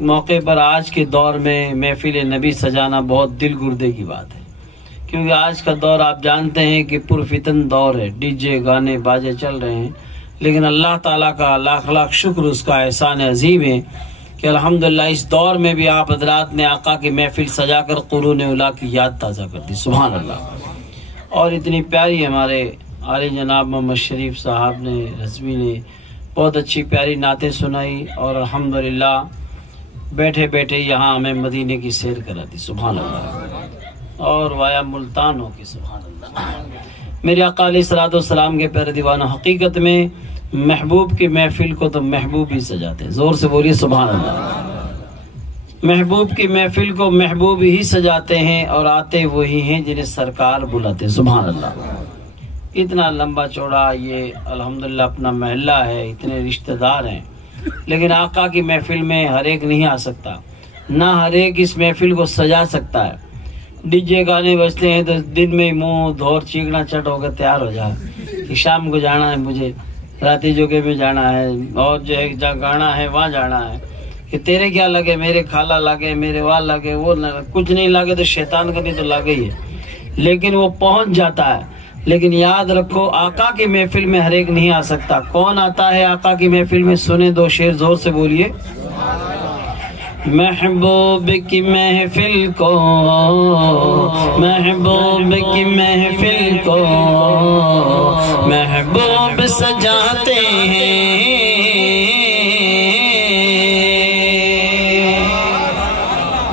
موقع پر آج کے دور میں محفل نبی سجانا بہت دل گردے کی بات ہے، کیونکہ آج کا دور آپ جانتے ہیں کہ پرفتن دور ہے، ڈی جے گانے باجے چل رہے ہیں، لیکن اللہ تعالیٰ کا لاکھ لاکھ شکر، اس کا احسان عظیم ہے کہ الحمدللہ اس دور میں بھی آپ حضرات نے آقا کی محفل سجا کر قرون اولیاء کی یاد تازہ کر دی، سبحان اللہ۔ اور اتنی پیاری ہمارے عالی جناب محمد شریف صاحب نے، رضوی نے بہت اچھی پیاری نعتیں سنائی، اور الحمدللہ بیٹھے بیٹھے یہاں ہمیں مدینے کی سیر کرا دی، سبحان اللہ، اور وایا ملتان ہو کے، سبحان اللہ۔ میرے آقا علیہ الصلوۃ والسلام کے پیارے دیوانوں، حقیقت میں محبوب کی محفل کو تو محبوب ہی سجاتے ہیں، زور سے بولیے سبحان اللہ۔ محبوب کی محفل کو محبوب ہی سجاتے ہیں، اور آتے وہی ہیں جنہیں سرکار بلاتے ہیں، سبحان اللہ۔ اتنا لمبا چوڑا یہ الحمدللہ اپنا محلہ ہے، اتنے رشتہ دار ہیں، لیکن آقا کی محفل میں ہر ایک نہیں آ سکتا، نہ ہر ایک اس محفل کو سجا سکتا ہے۔ ڈی جے گانے بجتے ہیں تو دن میں منہ دھور چیکنا چٹ ہو کر تیار ہو جائے کہ شام کو جانا ہے، مجھے راتی جوگے میں جانا ہے، اور جو ہے جہاں گانا ہے وہاں جانا ہے، کہ تیرے کیا لگے، میرے خالہ لگے، میرے وال لگے، وہ کچھ نہیں لگے تو شیطان کا نہیں تو لگے ہی ہے، لیکن وہ پہنچ جاتا ہے۔ لیکن یاد رکھو آقا کی محفل میں ہر ایک نہیں آ سکتا۔ کون آتا ہے آقا کی محفل میں؟ سنیں دو شعر، زور سے بولیے۔ محبوب کی محفل کو، محبوب کی محفل کو محبوب سجاتے ہیں،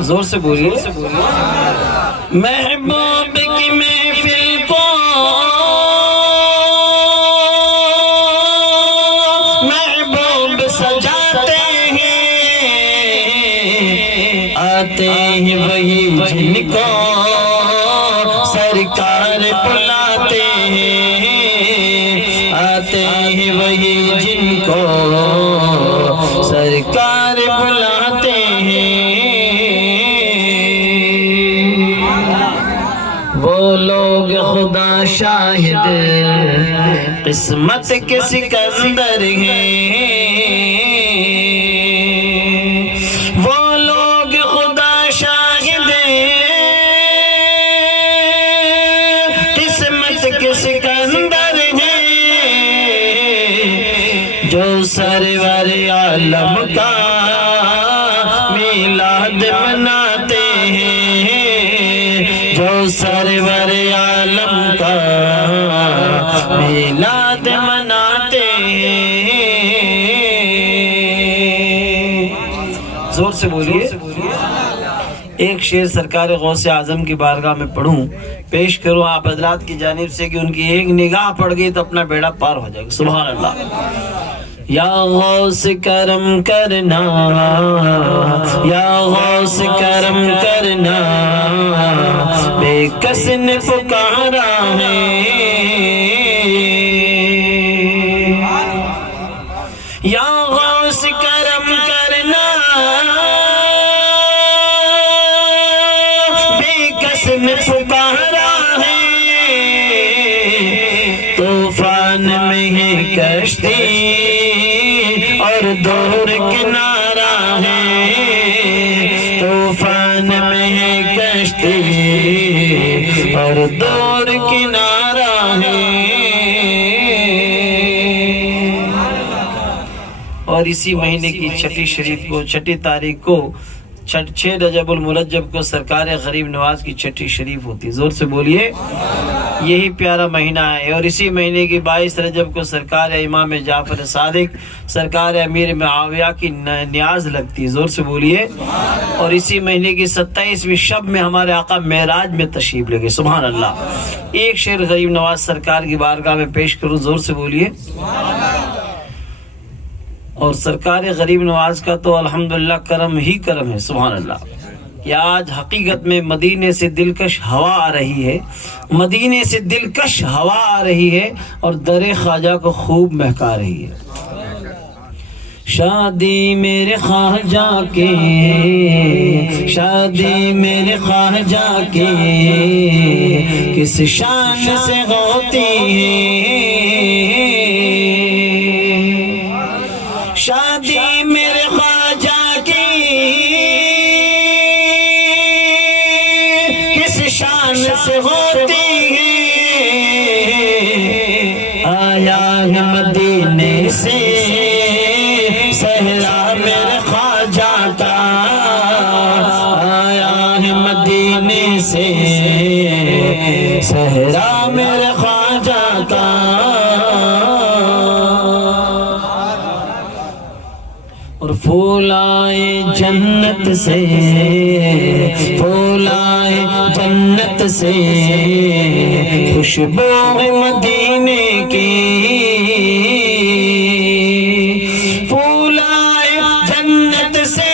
زور سے بولیے۔ محبوب کی محفل کو محبوب سجاتے ہیں، آتے ہیں وہی جن کو سرکار بلاتے ہیں، آتے ہیں وہی جن کو سرکار بلاتے ہیں۔ وہ لوگ خدا شاہد قسمت کے سکندر ہیں، وہ لوگ خدا شاہد قسمت کے سکندر ہیں، جو سرور عالم کا میلاد مناتے ہیں، جو سرور عالم کا میلاد مناتے ہیں، زور سے بولیے۔ ایک شعر سرکار غوث اعظم کی بارگاہ میں پڑھوں، پیش کروں آپ حضرات کی جانب سے، کہ ان کی ایک نگاہ پڑ گئی تو اپنا بیڑا پار ہو جائے گا، سبحان اللہ۔ یا غوث کرم کرنا، یا غوث کرم کرنا، بے کس نے پکارا ہے، یا غوث کرم کرنا، بے کس نے پکارا ہے، طوفان میں ہے کشتی اور دور کنارہ ہے، طوفان میں ہے کشتی اور دور کنارہ ہے۔ اور اسی مہینے کی چھٹی شریف کو، چھٹی تاریخ کو، 6 رجب المرجب کو سرکار غریب نواز کی چھٹی شریف ہوتی ہے، زور سے بولیے۔ یہی پیارا مہینہ ہے، اور اسی مہینے کی 22 رجب کو سرکار امام جعفر صادق، سرکار امیر معاویہ کی نیاز لگتی ہے، زور سے بولیے۔ اور اسی مہینے کی 27ویں شب میں ہمارے آقا معراج میں تشریف لے گئے، سبحان اللہ۔ ایک شعر غریب نواز سرکار کی بارگاہ میں پیش کروں، زور سے بولیے۔ اور سرکار غریب نواز کا تو الحمدللہ کرم ہی کرم ہے، سبحان اللہ، کہ آج حقیقت میں مدینے سے دلکش ہوا آ رہی ہے، مدینے سے دلکش ہوا آ رہی ہے، اور در خواجہ کو خوب مہکا رہی ہے۔ شادی میرے خواجہ کے، شادی میرے خواجہ کے، کس شان سے ہوتی ہے، شادی میرے خواجہ کی صحرا میرے خواجہ کا اور پھول آئے جنت سے، پھول آئے جنت سے، خوشبو مدینے کی، پھول آئے جنت سے،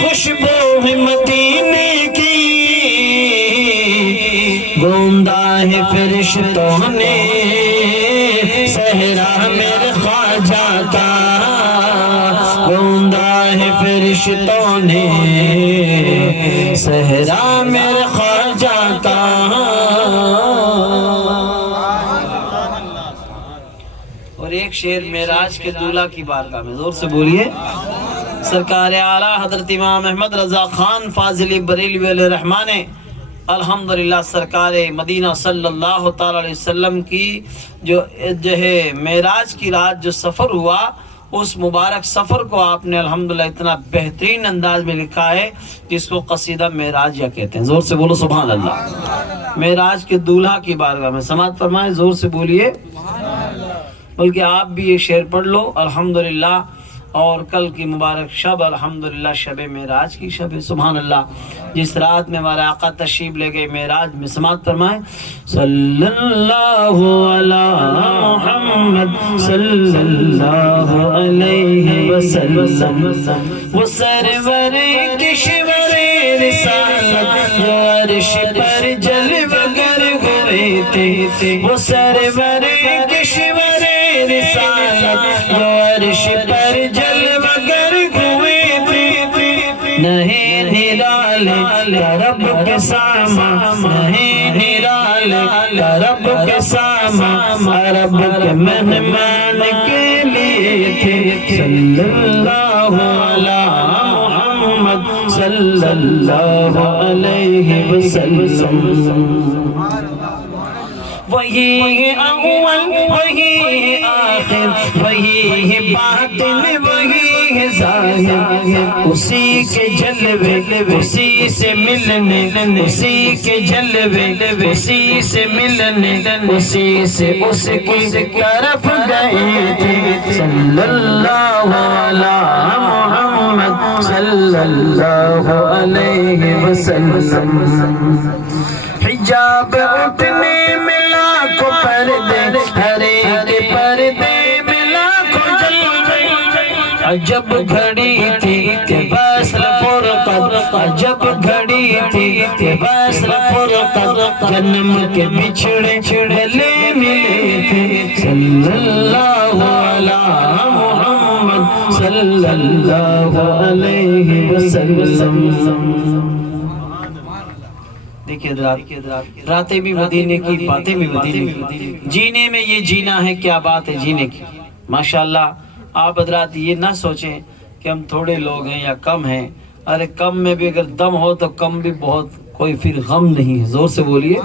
خوشبو مدینے کی، گوندا ہے فرشتوں نے صحرا میرے خواجہ کا، گوندا ہے فرشتوں نے صحرا میرے خواجہ کا۔ اور ایک شعر معراج کے دولہا کی بارگاہ میں، زور سے بولیے، سرکار اعلیٰ حضرت امام احمد رضا خان فاضلی بریلوی علیہ الرحمہ نے الحمدللہ سرکار مدینہ صلی اللہ تعالی علیہ وسلم کی جو ہے معراج کی رات جو سفر ہوا، اس مبارک سفر کو آپ نے الحمدللہ اتنا بہترین انداز میں لکھا ہے جس کو قصیدہ معراج یا کہتے ہیں۔ زور سے بولو سبحان اللہ۔ معراج کے دولہا کی بارگاہ میں سماعت فرمائیں، زور سے بولیے، بلکہ آپ بھی یہ شعر پڑھ لو الحمدللہ۔ اور کل کی مبارک شب الحمدللہ شب معراج کی شب ہے، سبحان اللہ، جس رات میں ہمارے آقا تشریف لے گئے معراج میں۔ سماعت فرمائیں، صلی اللہ علی محمد صلی اللہ علیہ وسلم، وہ سرور کشور رسالت جو عرش پر جلوہ گر ہوئے تھے، وہ سرور کشور رسالت جو عرش پر جلوہ گر ہوئے تھے، نہیں نرال رب کے ساما، نہیں نرال رب کے ساما، رب کے مہمان کے لیے تھے، صلی اللہ علی محمد صلی اللہ علیہ وسلم۔ وہی ہے اول، وہی ہے آخر، وہی ہے باطن، وہی ہے ظاہر، اسی کے جلوے اسی سے ملنے، اسی کے جلوے اسی سے ملنے، اسی سے اس کی طرف گئے تھے، صلی اللہ علی محمد صلی اللہ علیہ وسلم۔ حجاب اٹھنے میں لاکھوں پردے، ہر ایک پردے میں لاکھوں جلوے، عجب گھڑی تھی کہ وصل فرقت، عجب گھڑی تھی کہ وصل فرقت، جنم کے بچھڑے گلے ملے تھے، صلی اللہ علی محمد صلی اللہ علیہ وسلم۔ دیکھیے راتیں بھی مدینے کی، باتیں بھی مدینے کی، جینے میں یہ جینا ہے، کیا بات ہے جینے کی، ماشاءاللہ۔ آپ حضرات یہ نہ سوچیں کہ ہم تھوڑے لوگ ہیں یا کم ہیں، ارے کم میں بھی اگر دم ہو تو کم بھی بہت، کوئی پھر غم نہیں ہے، زور سے بولیے۔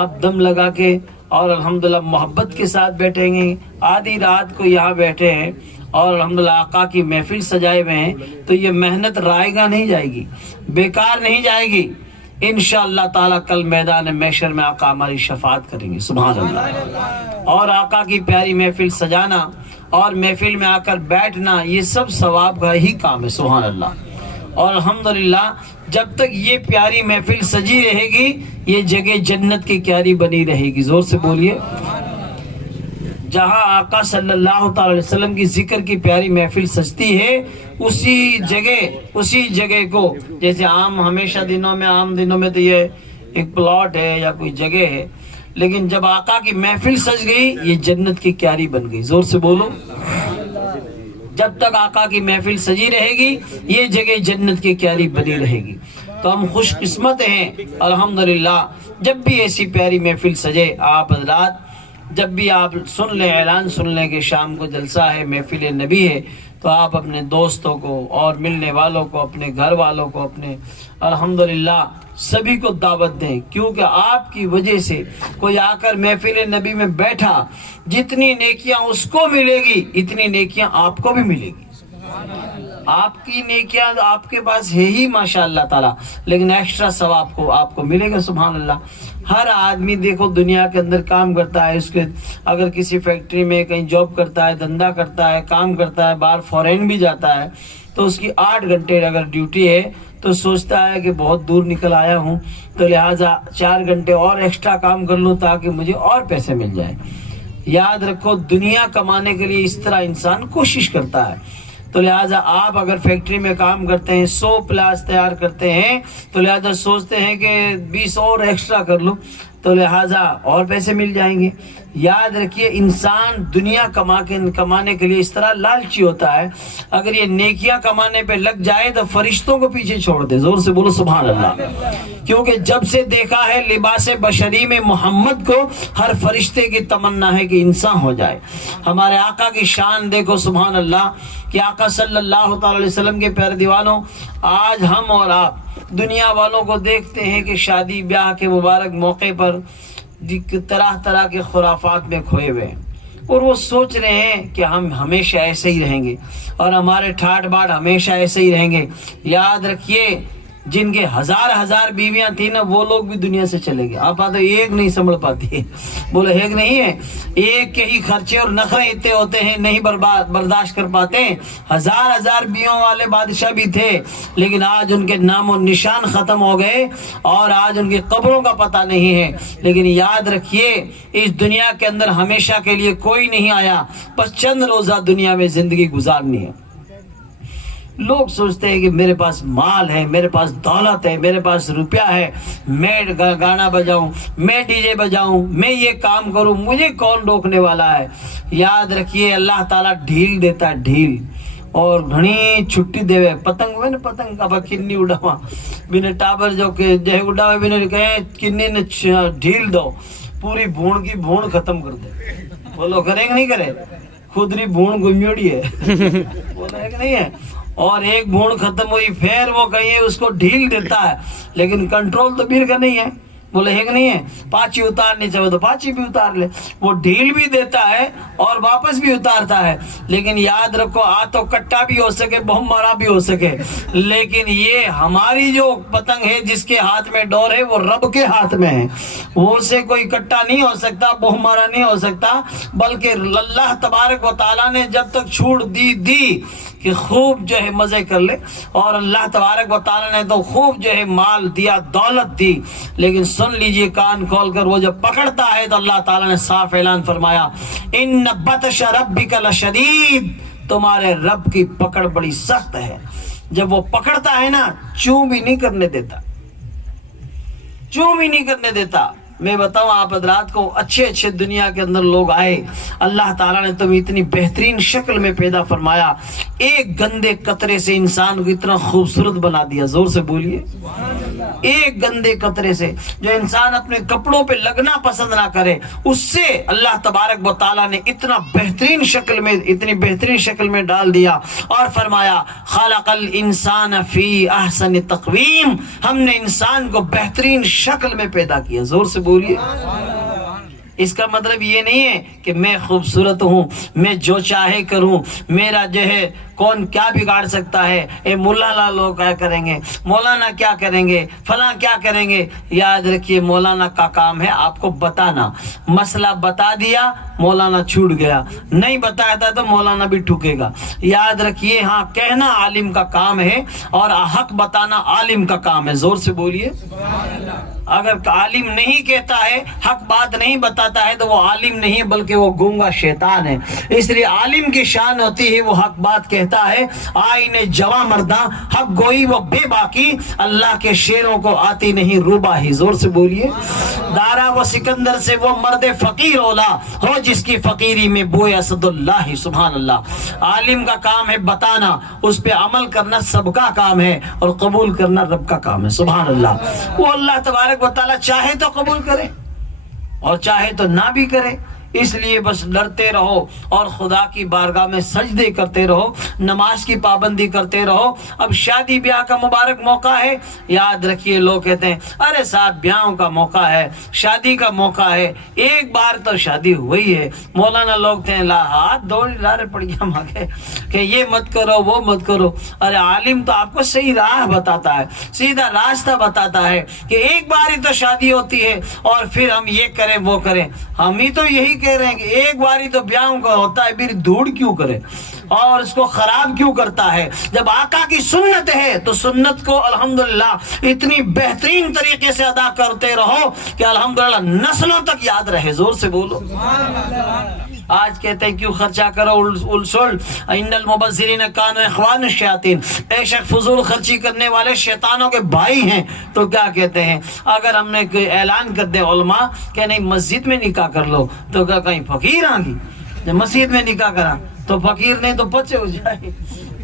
آپ دم لگا کے اور الحمدللہ محبت کے ساتھ بیٹھیں گے، آدھی رات کو یہاں بیٹھے ہیں اور الحمدللہ آقا کی محفل سجائے ہوئے ہیں، تو یہ محنت رائے گا نہیں جائے گی، بیکار نہیں جائے گی، انشاءاللہ تعالیٰ کل میدان محشر میں آقا ہماری شفاعت کریں گے، سبحان اللہ۔ اور آقا کی پیاری محفل سجانا اور محفل میں آ کر بیٹھنا، یہ سب ثواب کا ہی کام ہے، سبحان اللہ۔ اور الحمدللہ جب تک یہ پیاری محفل سجی رہے گی، یہ جگہ جنت کی کیاری بنی رہے گی، زور سے بولیے۔ جہاں آقا صلی اللہ تعالی علیہ وسلم کی ذکر کی پیاری محفل سجتی ہے، اسی جگہ کو، جیسے ہمیشہ دنوں میں، عام دنوں میں تو یہ ایک پلاٹ ہے یا کوئی جگہ ہے، لیکن جب آقا کی محفل سج گئی، یہ جنت کی کیاری بن گئی، زور سے بولو۔ جب تک آقا کی محفل سجی رہے گی، یہ جگہ جنت کی کیاری بنی رہے گی۔ تو ہم خوش قسمت ہیں الحمدللہ، جب بھی ایسی پیاری محفل سجے، آپ حضرات جب بھی آپ سن لیں، اعلان سن لیں کہ شام کو جلسہ ہے، محفل نبی ہے، تو آپ اپنے دوستوں کو اور ملنے والوں کو، اپنے گھر والوں کو، اپنے الحمدللہ سبھی کو دعوت دیں، کیونکہ آپ کی وجہ سے کوئی آ کر محفل نبی میں بیٹھا، جتنی نیکیاں اس کو ملے گی اتنی نیکیاں آپ کو بھی ملے گی۔ آپ کی نیکیاں آپ کے پاس ہے ہی ماشاء اللہ تعالیٰ، لیکن ایکسٹرا ثواب آپ کو ملے گا سبحان اللہ۔ ہر آدمی دیکھو دنیا کے اندر کام کرتا ہے، اس کے اگر کسی فیکٹری میں کہیں جاب کرتا ہے، دھندا کرتا ہے، کام کرتا ہے، باہر فورین بھی جاتا ہے، تو اس کی 8 گھنٹے اگر ڈیوٹی ہے تو سوچتا ہے کہ بہت دور نکل آیا ہوں تو لہٰذا 4 گھنٹے اور ایکسٹرا کام کر لوں تاکہ مجھے اور پیسے مل جائیں۔ یاد رکھو دنیا کمانے کے لیے اس طرح انسان کوشش کرتا ہے، تو لہٰذا آپ اگر فیکٹری میں کام کرتے ہیں، 100 پلاس تیار کرتے ہیں، تو لہٰذا سوچتے ہیں کہ 20 اور ایکسٹرا کر لوں تو لہٰذا اور پیسے مل جائیں گے۔ یاد رکھیے انسان دنیا کمانے کے لیے اس طرح لالچی ہوتا ہے، اگر یہ نیکیاں کمانے پہ لگ جائے تو فرشتوں کو پیچھے چھوڑ دے، زور سے بولو سبحان اللہ، کیونکہ جب سے دیکھا ہے لباس بشری میں محمد کو، ہر فرشتے کی تمنا ہے کہ انسان ہو جائے۔ ہمارے آقا کی شان دیکھو سبحان اللہ، کہ آقا صلی اللہ تعالی علیہ وسلم کے پیارے دیوانوں، آج ہم اور آپ دنیا والوں کو دیکھتے ہیں کہ شادی بیاہ کے مبارک موقع پر طرح طرح کے خرافات میں کھوئے ہوئے ہیں، اور وہ سوچ رہے ہیں کہ ہم ہمیشہ ایسے ہی رہیں گے اور ہمارے ٹھاٹ باٹ ہمیشہ ایسے ہی رہیں گے۔ یاد رکھیے جن کے ہزار بیویاں تھیں نا، وہ لوگ بھی دنیا سے چلے گئے۔ آپ آتے ایک نہیں سنبھل پاتی، بولے ایک نہیں ہے، ایک کے ہی خرچے اور نخرے اتنے ہوتے ہیں، نہیں برداشت کر پاتے۔ ہزار بیویوں والے بادشاہ بھی تھے، لیکن آج ان کے نام و نشان ختم ہو گئے اور آج ان کی قبروں کا پتہ نہیں ہے۔ لیکن یاد رکھیے اس دنیا کے اندر ہمیشہ کے لیے کوئی نہیں آیا، بس چند روزہ دنیا میں زندگی گزارنی ہے۔ لوگ سوچتے ہیں کہ میرے پاس مال ہے، میرے پاس دولت ہے، میرے پاس روپیہ ہے، میں گانا بجاؤں، میں ڈی جے بجاؤں، میں یہ کام کروں، مجھے کون روکنے والا ہے۔ یاد رکھیے اللہ تعالیٰ ڈھیل دیتا ہے، ڈھیل، اور گھنی چھٹی دے ہوئے پتنگ میں نے پتنگ کا کنی اڑاوا بنے ٹابر جو کہ جہ اڑاوے بنے کہے کنی نے ڈھیل دو، پوری بھون کی بھون ختم کر دے۔ بولو کریں گے نہیں کرے؟ خودری بھون گمیوڑی ہے، بولو ہے کہ نہیں ہے؟ اور ایک بھون ختم ہوئی پھر وہ کہیں اس کو ڈھیل دیتا ہے، لیکن کنٹرول تو بیر کا نہیں ہے، بولے ہے کہ نہیں ہے؟ پاچی اتارنی چاہے تو پاچی بھی اتار لے، وہ ڈھیل بھی دیتا ہے اور واپس بھی اتارتا ہے۔ لیکن یاد رکھو آ تو کٹا بھی ہو سکے، بہم مارا بھی ہو سکے، لیکن یہ ہماری جو پتنگ ہے جس کے ہاتھ میں ڈور ہے وہ رب کے ہاتھ میں ہے، وہ سے کوئی کٹا نہیں ہو سکتا، بہم مارا نہیں ہو سکتا، بلکہ اللہ تبارک و تعالیٰ نے جب تک چھوٹ دی کہ خوب جو ہے مزے کر لے، اور اللہ تبارک و تعالیٰ نے تو خوب جو ہے مال دیا، دولت دی، لیکن سن لیجئے کان کھول کر، وہ جب پکڑتا ہے تو اللہ تعالیٰ نے صاف اعلان فرمایا ان بطش ربک لشدید، تمہارے رب کی پکڑ بڑی سخت ہے۔ جب وہ پکڑتا ہے نا چوں بھی نہیں کرنے دیتا، چوں بھی نہیں کرنے دیتا۔ میں بتاؤں آپ حضرات کو، اچھے دنیا کے اندر لوگ آئے، اللہ تعالیٰ نے تمہیں اتنی بہترین شکل میں پیدا فرمایا، ایک گندے قطرے سے انسان کو اتنا خوبصورت بنا دیا، زور سے بولیے، ایک گندے قطرے سے جو انسان اپنے کپڑوں پہ لگنا پسند نہ کرے، اس سے اللہ تبارک و تعالیٰ نے اتنا بہترین شکل میں، اتنی بہترین شکل میں ڈال دیا، اور فرمایا خلق الانسان فی احسن تقویم، ہم نے انسان کو بہترین شکل میں پیدا کیا، زور سے بولیے۔ اس کا مطلب یہ نہیں ہے کہ میں خوبصورت ہوں، میں جو چاہے کروں، میرا جو ہے کون کیا بگاڑ سکتا ہے، اے مولانا لوگ کیا کریں گے، مولانا کیا کریں گے، فلاں کیا کریں گے۔ یاد رکھیے مولانا کا کام ہے آپ کو بتانا، مسئلہ بتا دیا مولانا چھوٹ گیا، نہیں بتایا تھا تو مولانا بھی ٹھکے گا۔ یاد رکھیے ہاں کہنا عالم کا کام ہے اور حق بتانا عالم کا کام ہے، زور سے بولیے۔ اگر عالم نہیں کہتا ہے، حق بات نہیں بتاتا ہے تو وہ عالم نہیں بلکہ وہ گونگا شیطان ہے۔ اس لیے عالم کی شان ہوتی ہے وہ حق بات کہتا ہے، آئینے جواں مرداں حق گوئی وہ بے باکی، اللہ کے شیروں کو آتی نہیں روباہی، زور سے بولیے۔ دارا و سکندر سے وہ مرد فقیر اولا ہو جس کی فقیری میں بوئے اسد اللہ، سبحان اللہ۔ عالم کا کام ہے بتانا، اس پہ عمل کرنا سب کا کام ہے، اور قبول کرنا رب کا کام ہے، سبحان اللہ۔ وہ اللہ تبارک و تعالیٰ چاہے تو قبول کرے اور چاہے تو نہ بھی کرے، اس لیے بس ڈرتے رہو اور خدا کی بارگاہ میں سجدے کرتے رہو، نماز کی پابندی کرتے رہو۔ اب شادی بیاہ کا مبارک موقع ہے، یاد رکھیے لوگ کہتے ہیں ارے صاحب بیاہوں کا موقع ہے، شادی کا موقع ہے، ایک بار تو شادی ہوئی ہے۔ مولانا لوگ تھے لا ہاتھ دوڑ لارے پڑ گیا مانگے کہ یہ مت کرو وہ مت کرو۔ ارے عالم تو آپ کو صحیح راہ بتاتا ہے، سیدھا راستہ بتاتا ہے کہ ایک بار ہی تو شادی ہوتی ہے اور پھر ہم یہ کریں وہ کریں۔ ہم ہی تو یہی کہہ رہے ہیں کہ ایک بار ہی تو بیاہوں کا ہوتا ہے، پھر دھوڑ کیوں کرے اور اس کو خراب کیوں کرتا ہے؟ جب آقا کی سنت ہے تو سنت کو الحمدللہ اتنی بہترین طریقے سے ادا کرتے رہو کہ الحمدللہ نسلوں تک یاد رہے۔ زور سے بولو۔ آج کہتے ہیں کیوں خرچہ کرو السل، ان المبذرین کانوا اخوان الشیاطین، بے شک فضول خرچی کرنے والے شیطانوں کے بھائی ہیں۔ تو کیا کہتے ہیں اگر ہم نے کوئی اعلان کر دے علماء کہ نہیں مسجد میں نکاح کر لو تو کیا کہیں فقیر آ گئی؟ مسجد میں نکاح کرا تو فقیر نہیں تو پچے ہو جائے،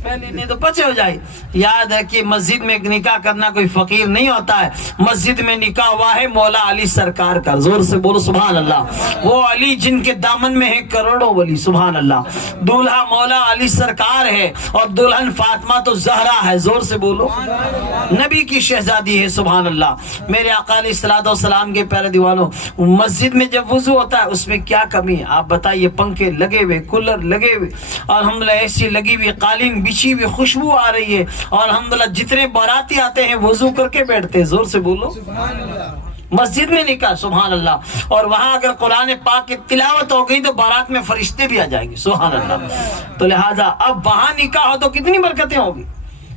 پہلے نہیں تو پچے ہو جائے۔ یاد ہے کہ مسجد میں نکاح کرنا کوئی فقیر نہیں ہوتا ہے، مسجد میں نکاح ہوا ہے مولا علی سرکار کا۔ زور سے بولو سبحان اللہ۔ وہ علی جن کے دامن میں ہے کروڑوں ولی، سبحان اللہ۔ دولہا مولا علی سرکار ہے اور دلہن فاطمہ تو زہرا ہے۔ زور سے بولو، نبی کی شہزادی ہے، سبحان اللہ۔ میرے آقا علیہ الصلوۃ والسلام کے پیارے دیوانوں، مسجد میں جب وضو ہوتا ہے اس میں کیا کمی ہے آپ بتائیے؟ پنکھے لگے ہوئے، کولر لگے ہوئے، الحمدللہ اے سی لگی ہوئی، قالین بچھی ہوئی، خوشبو آ رہی ہے اور الحمدللہ جتنے باراتی آتے ہیں وضو کر کے بیٹھتے ہیں۔ زور سے بولو مسجد میں نکاح، سبحان اللہ۔ اور وہاں اگر قرآن پاک کی تلاوت ہو گئی تو بارات میں فرشتے بھی آ جائیں گے، سبحان اللہ۔ تو لہٰذا اب وہاں نکاح ہو تو کتنی برکتیں ہوگی،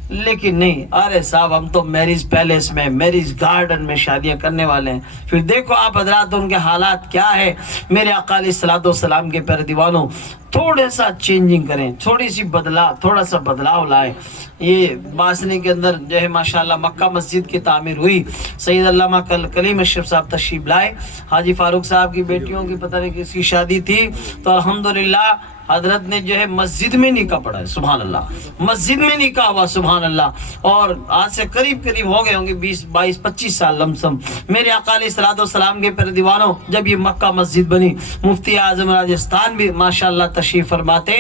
لیکن نہیں، ارے صاحب ہم تو میرج پیلیس میں، میرج گارڈن میں شادیاں کرنے والے ہیں۔ پھر دیکھو آپ حضرات ان کے حالات کیا ہے۔ میرے آقا علیہ الصلوۃ والسلام کے پیارے دیوانوں، تھوڑا سا چینجنگ کریں، تھوڑا سا بدلاؤ لائیں۔ یہ باسنی کے اندر جو ہے ماشاءاللہ مکہ مسجد کی تعمیر ہوئی، سید علامہ کلیم اشرف صاحب تشریف لائے، حاجی فاروق صاحب کی بیٹیوں کی پتہ نہیں کس کی شادی تھی، تو الحمدللہ حضرت نے جو ہے مسجد میں نکاح پڑھا ہے، سبحان اللہ، مسجد میں نکاح ہوا، سبحان اللہ۔ اور آج سے قریب ہو گئے ہوں گے 20-22-25 سال لمسم۔ میرے آقا علیہ الصلوۃ والسلام کے پیارے دیوانوں، جب یہ مکہ مسجد بنی، مفتی اعظم راجستھان بھی ماشاءاللہ تشریف فرماتے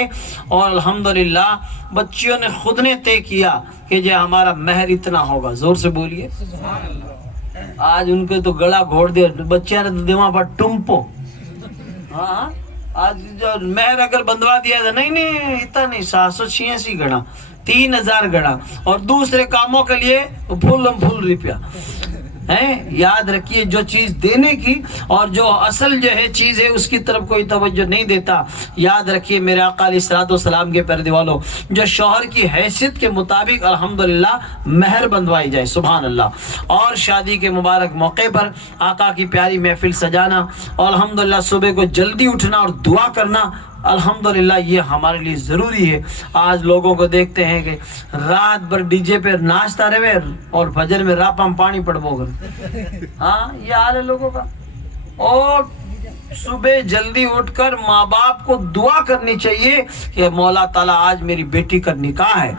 اور الحمدللہ بچیوں نے خود نے طے کیا کہ جو ہمارا مہر اتنا ہوگا۔ زور سے بولیے۔ آج ان کے تو گلا گھوڑ دیا بچے نے، تو دماغ پر ٹمپو، ہاں آج جو مہر اگر بندوا دیا تھا، نہیں اتنا نہیں، 786 گنا، 3000 گنا، اور دوسرے کاموں کے لیے پھول روپیہ ہیں۔ یاد رکھیے جو چیز دینے کی اور جو اصل جو ہے چیز ہے اس کی طرف کوئی توجہ نہیں دیتا۔ یاد رکھیے میرے آقا علیہ الصلوۃ والسلام کے پیارے دیوانوں، جو شوہر کی حیثیت کے مطابق الحمدللہ مہر بندوائی جائے، سبحان اللہ۔ اور شادی کے مبارک موقع پر آقا کی پیاری محفل سجانا اور الحمدللہ صبح کو جلدی اٹھنا اور دعا کرنا، الحمدللہ یہ ہمارے لیے ضروری ہے۔ آج لوگوں کو دیکھتے ہیں کہ رات بھر ڈی جے پہ ناچتا رہے اور فجر میں راپام پانی پڑبو کر، ہاں یہ حال ہے لوگوں کا۔ اور صبح جلدی اٹھ کر ماں باپ کو دعا کرنی چاہیے کہ مولا تعالیٰ آج میری بیٹی کا نکاح ہے،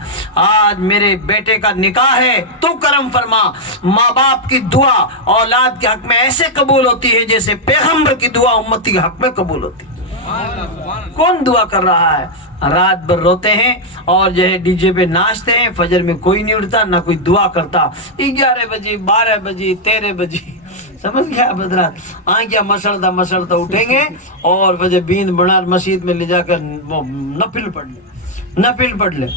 آج میرے بیٹے کا نکاح ہے، تو کرم فرما۔ ماں باپ کی دعا اولاد کے حق میں ایسے قبول ہوتی ہے جیسے پیغمبر کی دعا امتی کے حق میں قبول ہوتی ہے۔ کون دعا کر رہا ہے؟ رات بھر روتے ہیں اور جو ہے ڈی جے پہ ناچتے ہیں، فجر میں کوئی نہیں اٹھتا، نہ کوئی دعا کرتا، 11 بجے 12 بجے 13 بجے، سمجھ گیا حضرات؟ آنکھیں مسلتا اٹھیں گے اور وجہ بیند بنا مسجد میں لے جا کر نفل پڑھ لے۔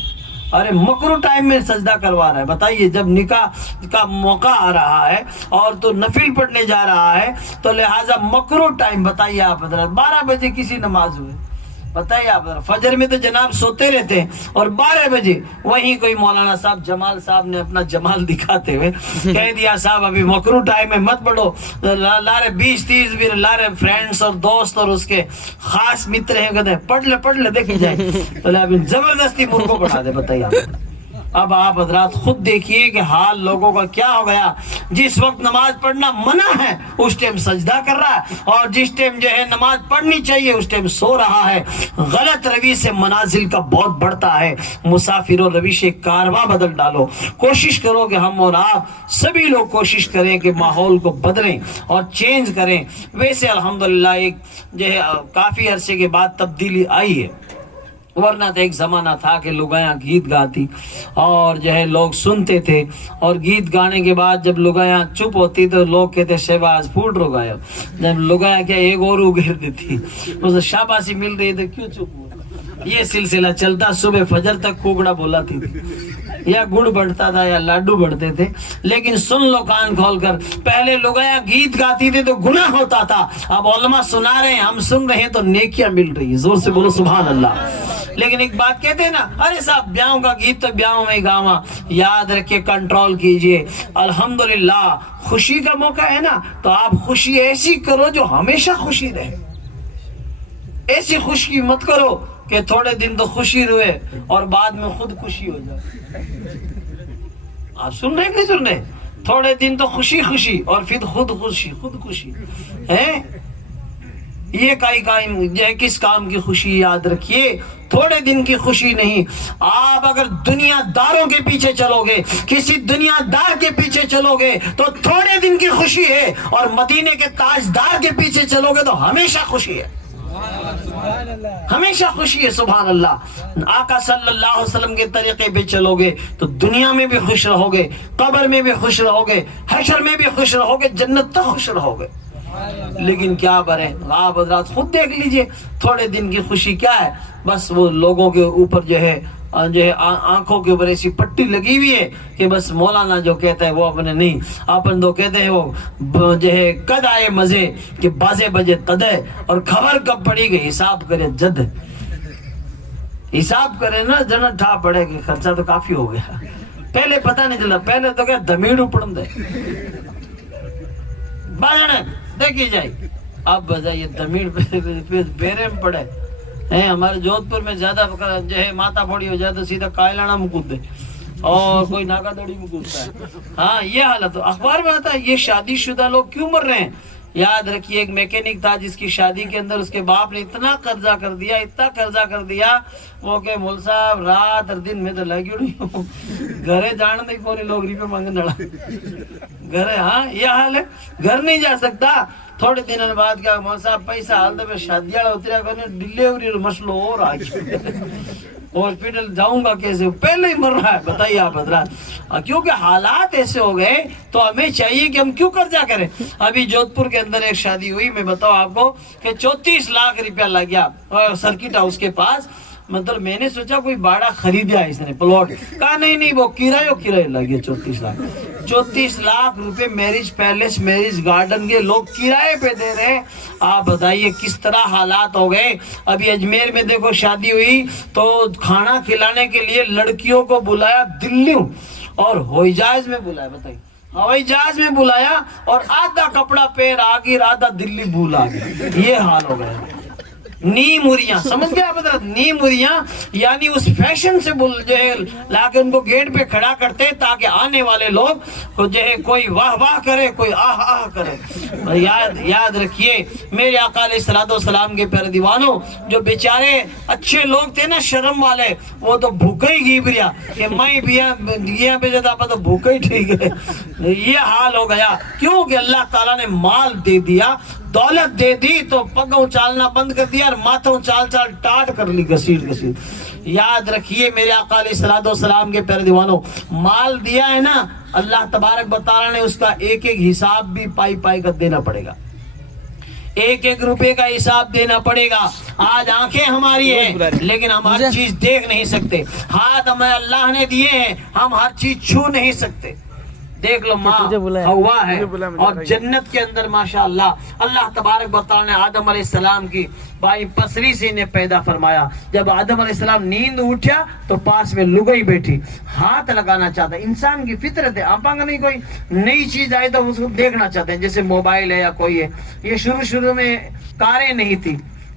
ارے مکرو ٹائم میں سجدہ کروا رہا ہے، بتائیے جب نکاح کا موقع آ رہا ہے اور تو نفل پڑھنے جا رہا ہے، تو لہٰذا مکرو ٹائم بتائیے آپ حضرات، 12 بجے کسی نماز ہوئے، بتائیے آپ حضرات، فجر میں تو جناب سوتے رہتے ہیں، اور 12 بجے وہیں کوئی مولانا صاحب جمال صاحب نے اپنا جمال دکھاتے ہوئے کہہ دیا صاحب ابھی مکرو ٹائم میں مت پڑھو، لارے 20-30 بھی لارے فرینڈس اور دوست اور اس کے خاص متر ہیں، کہتے ہیں پڑھ لے دیکھی جائے، تو زبردستی مرغو پڑھا دے، بتائیے آپ اب آپ حضرات خود دیکھیے کہ حال لوگوں کا کیا ہو گیا. جس وقت نماز پڑھنا منع ہے اس ٹائم سجدہ کر رہا ہے, اور جس ٹائم جو ہے نماز پڑھنی چاہیے اس ٹائم سو رہا ہے. غلط روی سے منازل کا بہت بڑھتا ہے. مسافروں روش کارواں بدل ڈالو. کوشش کرو کہ ہم اور آپ سبھی لوگ کوشش کریں کہ ماحول کو بدلیں اور چینج کریں. ویسے الحمدللہ ایک جو ہے کافی عرصے کے بعد تبدیلی آئی ہے, ورنہ تو ایک زمانہ تھا کہ لگایاں گیت گاتی اور جو ہے لوگ سنتے تھے, اور گیت گانے کے بعد جب لگایاں چپ ہوتی تو لوگ کہتے شہباز پھوٹ رو گئے. جب لگایاں کیا ایک اور گھیر دیتی, اسے شاباشی مل رہی تو کیوں چپ ہو. یہ سلسلہ چلتا, صبح فجر تک کوکڑا بولاتی تھی, یا گڑ بڑھتا تھا یا لاڈو بڑھتے تھے. لیکن سن لو کان کھول کر, پہلے لگایاں گیت گاتی تھی تو گناہ ہوتا تھا, اب علماء سنا رہے ہیں, ہم سن رہے ہیں تو نیکیاں مل رہی ہیں. زور سے بولو سبحان اللہ. لیکن ایک بات کہتے ہیں نا, ارے صاحب بیاہوں کا گیت تو بیاہوں میں گاواں. یاد رکھے, کنٹرول کیجئے. الحمدللہ خوشی کا موقع ہے نا, تو آپ خوشی ایسی کرو جو ہمیشہ خوشی رہے. ایسی خوشی مت کرو کہ تھوڑے دن تو خوشی روئے اور بعد میں خود خوشی ہو جائے. آپ سن رہے نہیں سن رہے؟ تھوڑے دن تو خوشی خوشی اور پھر خود خوشی ہے. یہ جو ہے کس کام کی خوشی؟ یاد رکھیے تھوڑے دن کی خوشی نہیں. آپ اگر دنیا داروں کے پیچھے چلو گے, کسی دنیا دار کے پیچھے چلو گے تو تھوڑے دن کی خوشی ہے, اور مدینے کے تاجدار کے پیچھے چلو گے تو ہمیشہ خوشی ہے. ہمیشہ خوشی ہے. سبحان اللہ. آقا صلی اللہ علیہ وسلم کے طریقے پہ چلو گے تو دنیا میں بھی خوش رہو گے, قبر میں بھی خوش رہو گے, حشر میں بھی خوش رہو گے, جنت تک خوش رہو گے. لیکن کیا برے, آپ حضرات خود دیکھ لیجئے تھوڑے دن کی خوشی کیا ہے. بس وہ لوگوں کے اوپر جو ہے آنکھوں کے اوپر ایسی پٹی لگی ہوئی ہے کہ بس مولانا جو کہتا ہے وہ اپنے نہیں, اپن تو کہتے ہیں وہ جو ہے کد آئے مزے کہ بازے بجے تدے, اور خبر کب پڑی گئی حساب کرے جد. حساب کرے نا جنا ٹھا پڑے گی, خرچہ تو کافی ہو گیا. پہلے پتہ نہیں چلا, پہلے تو کیا دمیڑ اپڑن دے باجنے دیکھی جائے. اب بجائیے دمیڑ بیرے میں پڑے ہیں. ہمارے جودھ پور میں زیادہ جو ہے ماتا پھوڑی ہو جائے تو سیدھا کائلانا میں کود دے, اور کوئی ناکا دوڑی میں کودتا ہے. ہاں یہ حالت اخبار میں آتا ہے. یہ شادی شدہ لوگ کیوں مر رہے ہیں؟ یاد رکھیے ایک میکینک تھا جس کی شادی کے اندر اس کے باپ نے اتنا قرضہ کر دیا, اتنا قرضہ کر دیا, وہ کہ مول صاحب رات اور دن میں تو لگی اڑی ہوں, گھرے جان نہیں پوری لوگ روپے مانگنے لڑا گھر. ہاں یہ حال ہے, گھر نہیں جا سکتا. تھوڑے دنوں بعد کیا مول صاحب پیسہ حال دے شادی والا اتریا کرنے, ڈلیوری مسئلہ اور آ گیا, ہاسپٹل جاؤں گا کیسے, پہلے ہی مر رہا ہے. بتائیے آپ حضرات, کیونکہ حالات ایسے ہو گئے تو ہمیں چاہیے کہ ہم کیوں قرضہ کریں. ابھی جودھ پور کے اندر ایک شادی ہوئی, میں بتاؤں آپ کو کہ 34 لاکھ روپیہ لگ گیا سرکٹ ہاؤس کے پاس. مطلب میں نے سوچا کوئی باڑا خریدیا اس نے پلاٹ, کہا نہیں وہ کرایہ لگ گیا 34 لاکھ. 34 لاکھ روپے میرج پیلیس, میرج گارڈن کے لوگ کرائے پہ دے رہے ہیں. آپ بتائیے کس طرح حالات ہو گئے. ابھی اجمیر میں دیکھو شادی ہوئی تو کھانا کھلانے کے لیے لڑکیوں کو بلایا دلی اور ہوائی جہاز میں بلایا. بتائیے ہوائی جہاز میں بلایا اور آدھا کپڑا پیر آگے آدھا دلی بھولا گیا. یہ حال ہو گیا. نی مریاں, سمجھ گیا حضرت, نی مریاں یعنی اس فیشن سے جو ہے لا کے ان کو گیٹ پہ کھڑا کرتے تاکہ آنے والے لوگ جو ہے کوئی واہ واہ کرے, کوئی آہ آہ کرے. یاد رکھیے میرے آقا علیہ الصلوۃ والسلام کے پیارے دیوانوں, جو بیچارے اچھے لوگ تھے نا شرم والے, وہ تو بھوکے ہی گھیبریا کہ میں گیا پہ جاتا تو بھوکے ہی ٹھیک ہے. یہ حال ہو گیا. کیوں کہ اللہ تعالیٰ نے مال دے دیا, دولت دے دی تو پگوں چالنا بند کر دیا اور ماتھوں چال ٹاٹ کر لی گسیٹ. یاد رکھیے میرے آقا علیہ الصلوۃ والسلام کے پیارے دیوانوں, مال دیا ہے نا اللہ تبارک و تعالیٰ نے اس کا ایک ایک حساب بھی پائی کر دینا پڑے گا. ایک ایک روپے کا حساب دینا پڑے گا. آج آنکھیں ہماری ہیں لیکن ہم ہر چیز دیکھ نہیں سکتے. ہاتھ ہمیں اللہ نے دیے ہیں, ہم ہر چیز چھو نہیں سکتے. دیکھ لو ماں ہوا ہے, اور جنت کے اندر ماشاءاللہ اللہ تبارک و تعالیٰ نے آدم علیہ السلام کی بھائی پسری سے انہیں پیدا فرمایا. جب آدم علیہ السلام نیند اٹھا تو پاس میں لگئی بیٹھی, ہاتھ لگانا چاہتا. انسان کی فطرت ہے, آپ نہیں کوئی نئی چیز آئی تو اس کو دیکھنا چاہتے ہیں, جیسے موبائل ہے یا کوئی ہے. یہ شروع میں کاریں نہیں تھی,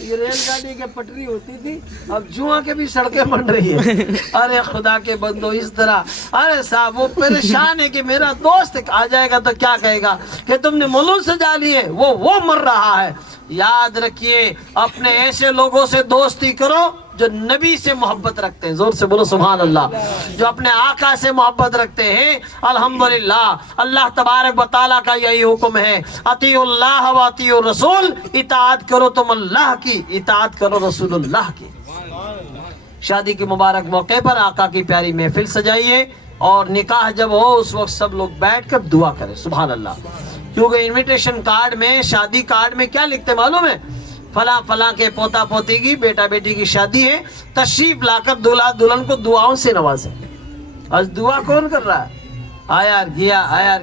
یہ ریل گاڑی کے پٹری ہوتی تھی، اب جواں کے بھی سڑکیں بن رہی ہے. ارے خدا کے بندو اس طرح، ارے صاحب وہ پریشان ہے کہ میرا دوست آ جائے گا تو کیا کہے گا کہ تم نے مولود سجا لیے، وہ مر رہا ہے. یاد رکھیے اپنے ایسے لوگوں سے دوستی کرو جو نبی سے محبت رکھتے ہیں. زور سے بولو سبحان اللہ. جو اپنے آقا سے محبت رکھتے ہیں. الحمدللہ اللہ تبارک و تعالیٰ کا یہی حکم ہے، اطیعوا اللہ و اطیعوا الرسول، اطاعت کرو تم اللہ کی، اطاعت کرو رسول اللہ کی. شادی کے مبارک موقع پر آقا کی پیاری محفل سجائیے، اور نکاح جب ہو اس وقت سب لوگ بیٹھ کر دعا کریں. سبحان اللہ. کیونکہ انویٹیشن کارڈ میں، شادی کارڈ میں کیا لکھتے معلوم ہے؟ فلاں فلاں کے پوتا پوتی کی، بیٹا بیٹی کی شادی ہے، تشریف لا کر دلہا دلہن کو دعاؤں سے نوازیں. آج دعا کون کر رہا ہے؟ آیا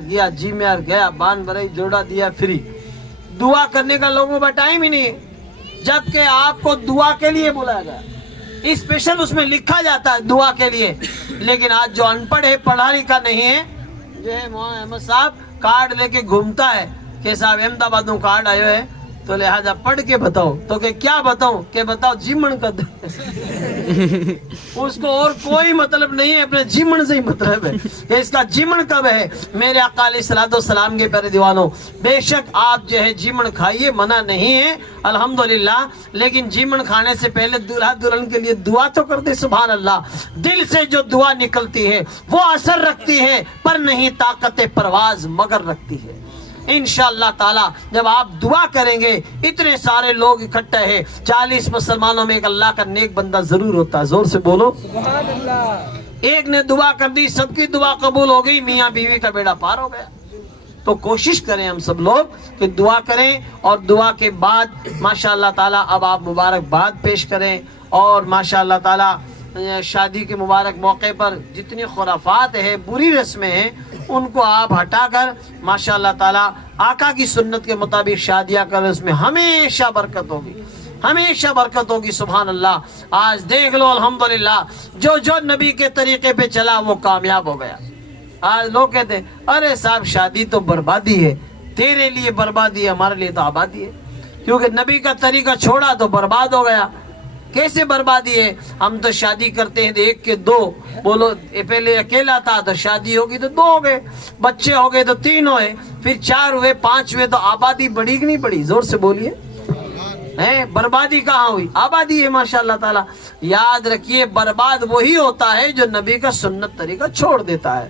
گیا جی میں گیا، بان بھرائی جوڑا دیا فری. دعا کرنے کا لوگوں کا ٹائم ہی نہیں ہے، جبکہ آپ کو دعا کے لیے بلایا گیا، اسپیشل اس میں لکھا جاتا ہے دعا کے لیے. لیکن آج جو ان پڑھ ہے، پڑھا لکھا نہیں ہے، جو ہے مولانا احمد صاحب کارڈ لے کے گھومتا ہے کہ صاحب احمد آباد میں کارڈ آئے ہے، تو لہذا پڑھ کے بتاؤ. تو کہ کیا بتاؤں؟ کہ بتاؤ جیمن کا اس کو اور کوئی مطلب نہیں ہے، اپنے جیمن سے ہی مطلب ہے کہ اس کا جیمن کب ہے. میرے آقا علیہ الصلوۃ والسلام کے پیارے دیوانوں، بے شک آپ جو ہے جیمن کھائیے، منع نہیں ہے الحمدللہ، لیکن جیمن کھانے سے پہلے دلہا دلہن کے لیے دعا تو کر دے. سبحان اللہ. دل سے جو دعا نکلتی ہے وہ اثر رکھتی ہے، پر نہیں طاقت پرواز مگر رکھتی ہے. انشاءاللہ تعالی جب آپ دعا کریں گے، اتنے سارے لوگ اکٹھے ہیں، 40 مسلمانوں میں ایک اللہ کا نیک بندہ ضرور ہوتا ہے. زور سے بولو سبحان اللہ. ایک نے دعا کر دی، سب کی دعا قبول ہو گئی، میاں بیوی کا بیڑا پار ہو گیا. تو کوشش کریں ہم سب لوگ کہ دعا کریں، اور دعا کے بعد ماشاءاللہ تعالی اب آپ مبارکباد پیش کریں. اور ماشاءاللہ تعالی شادی کے مبارک موقع پر جتنی خرافات ہے، بری رسمیں ہیں، ان کو آپ ہٹا کر ماشاءاللہ تعالیٰ آقا کی سنت کے مطابق شادیاں کریں. اس میں ہمیشہ برکت ہوگی، ہمیشہ برکت ہوگی. سبحان اللہ. آج دیکھ لو الحمدللہ، جو نبی کے طریقے پہ چلا وہ کامیاب ہو گیا. آج لوگ کہتے ہیں ارے صاحب شادی تو بربادی ہے. تیرے لیے بربادی ہے، ہمارے لیے تو آبادی ہے، کیونکہ نبی کا طریقہ چھوڑا تو برباد ہو گیا. کیسے بربادی ہے؟ ہم تو شادی کرتے ہیں ایک کے دو، بولو پہلے اکیلا تھا تو شادی ہوگی تو 2 ہو گئے، بچے ہو گئے تو 3 ہوئے، پھر 4 ہوئے، 5 ہوئے، تو آبادی بڑھی کہ نہیں بڑھی؟ زور سے بولیے. بربادی کہاں ہوئی؟ آبادی ہے ماشاءاللہ تعالی. یاد رکھیے برباد وہی ہوتا ہے جو نبی کا سنت طریقہ چھوڑ دیتا ہے.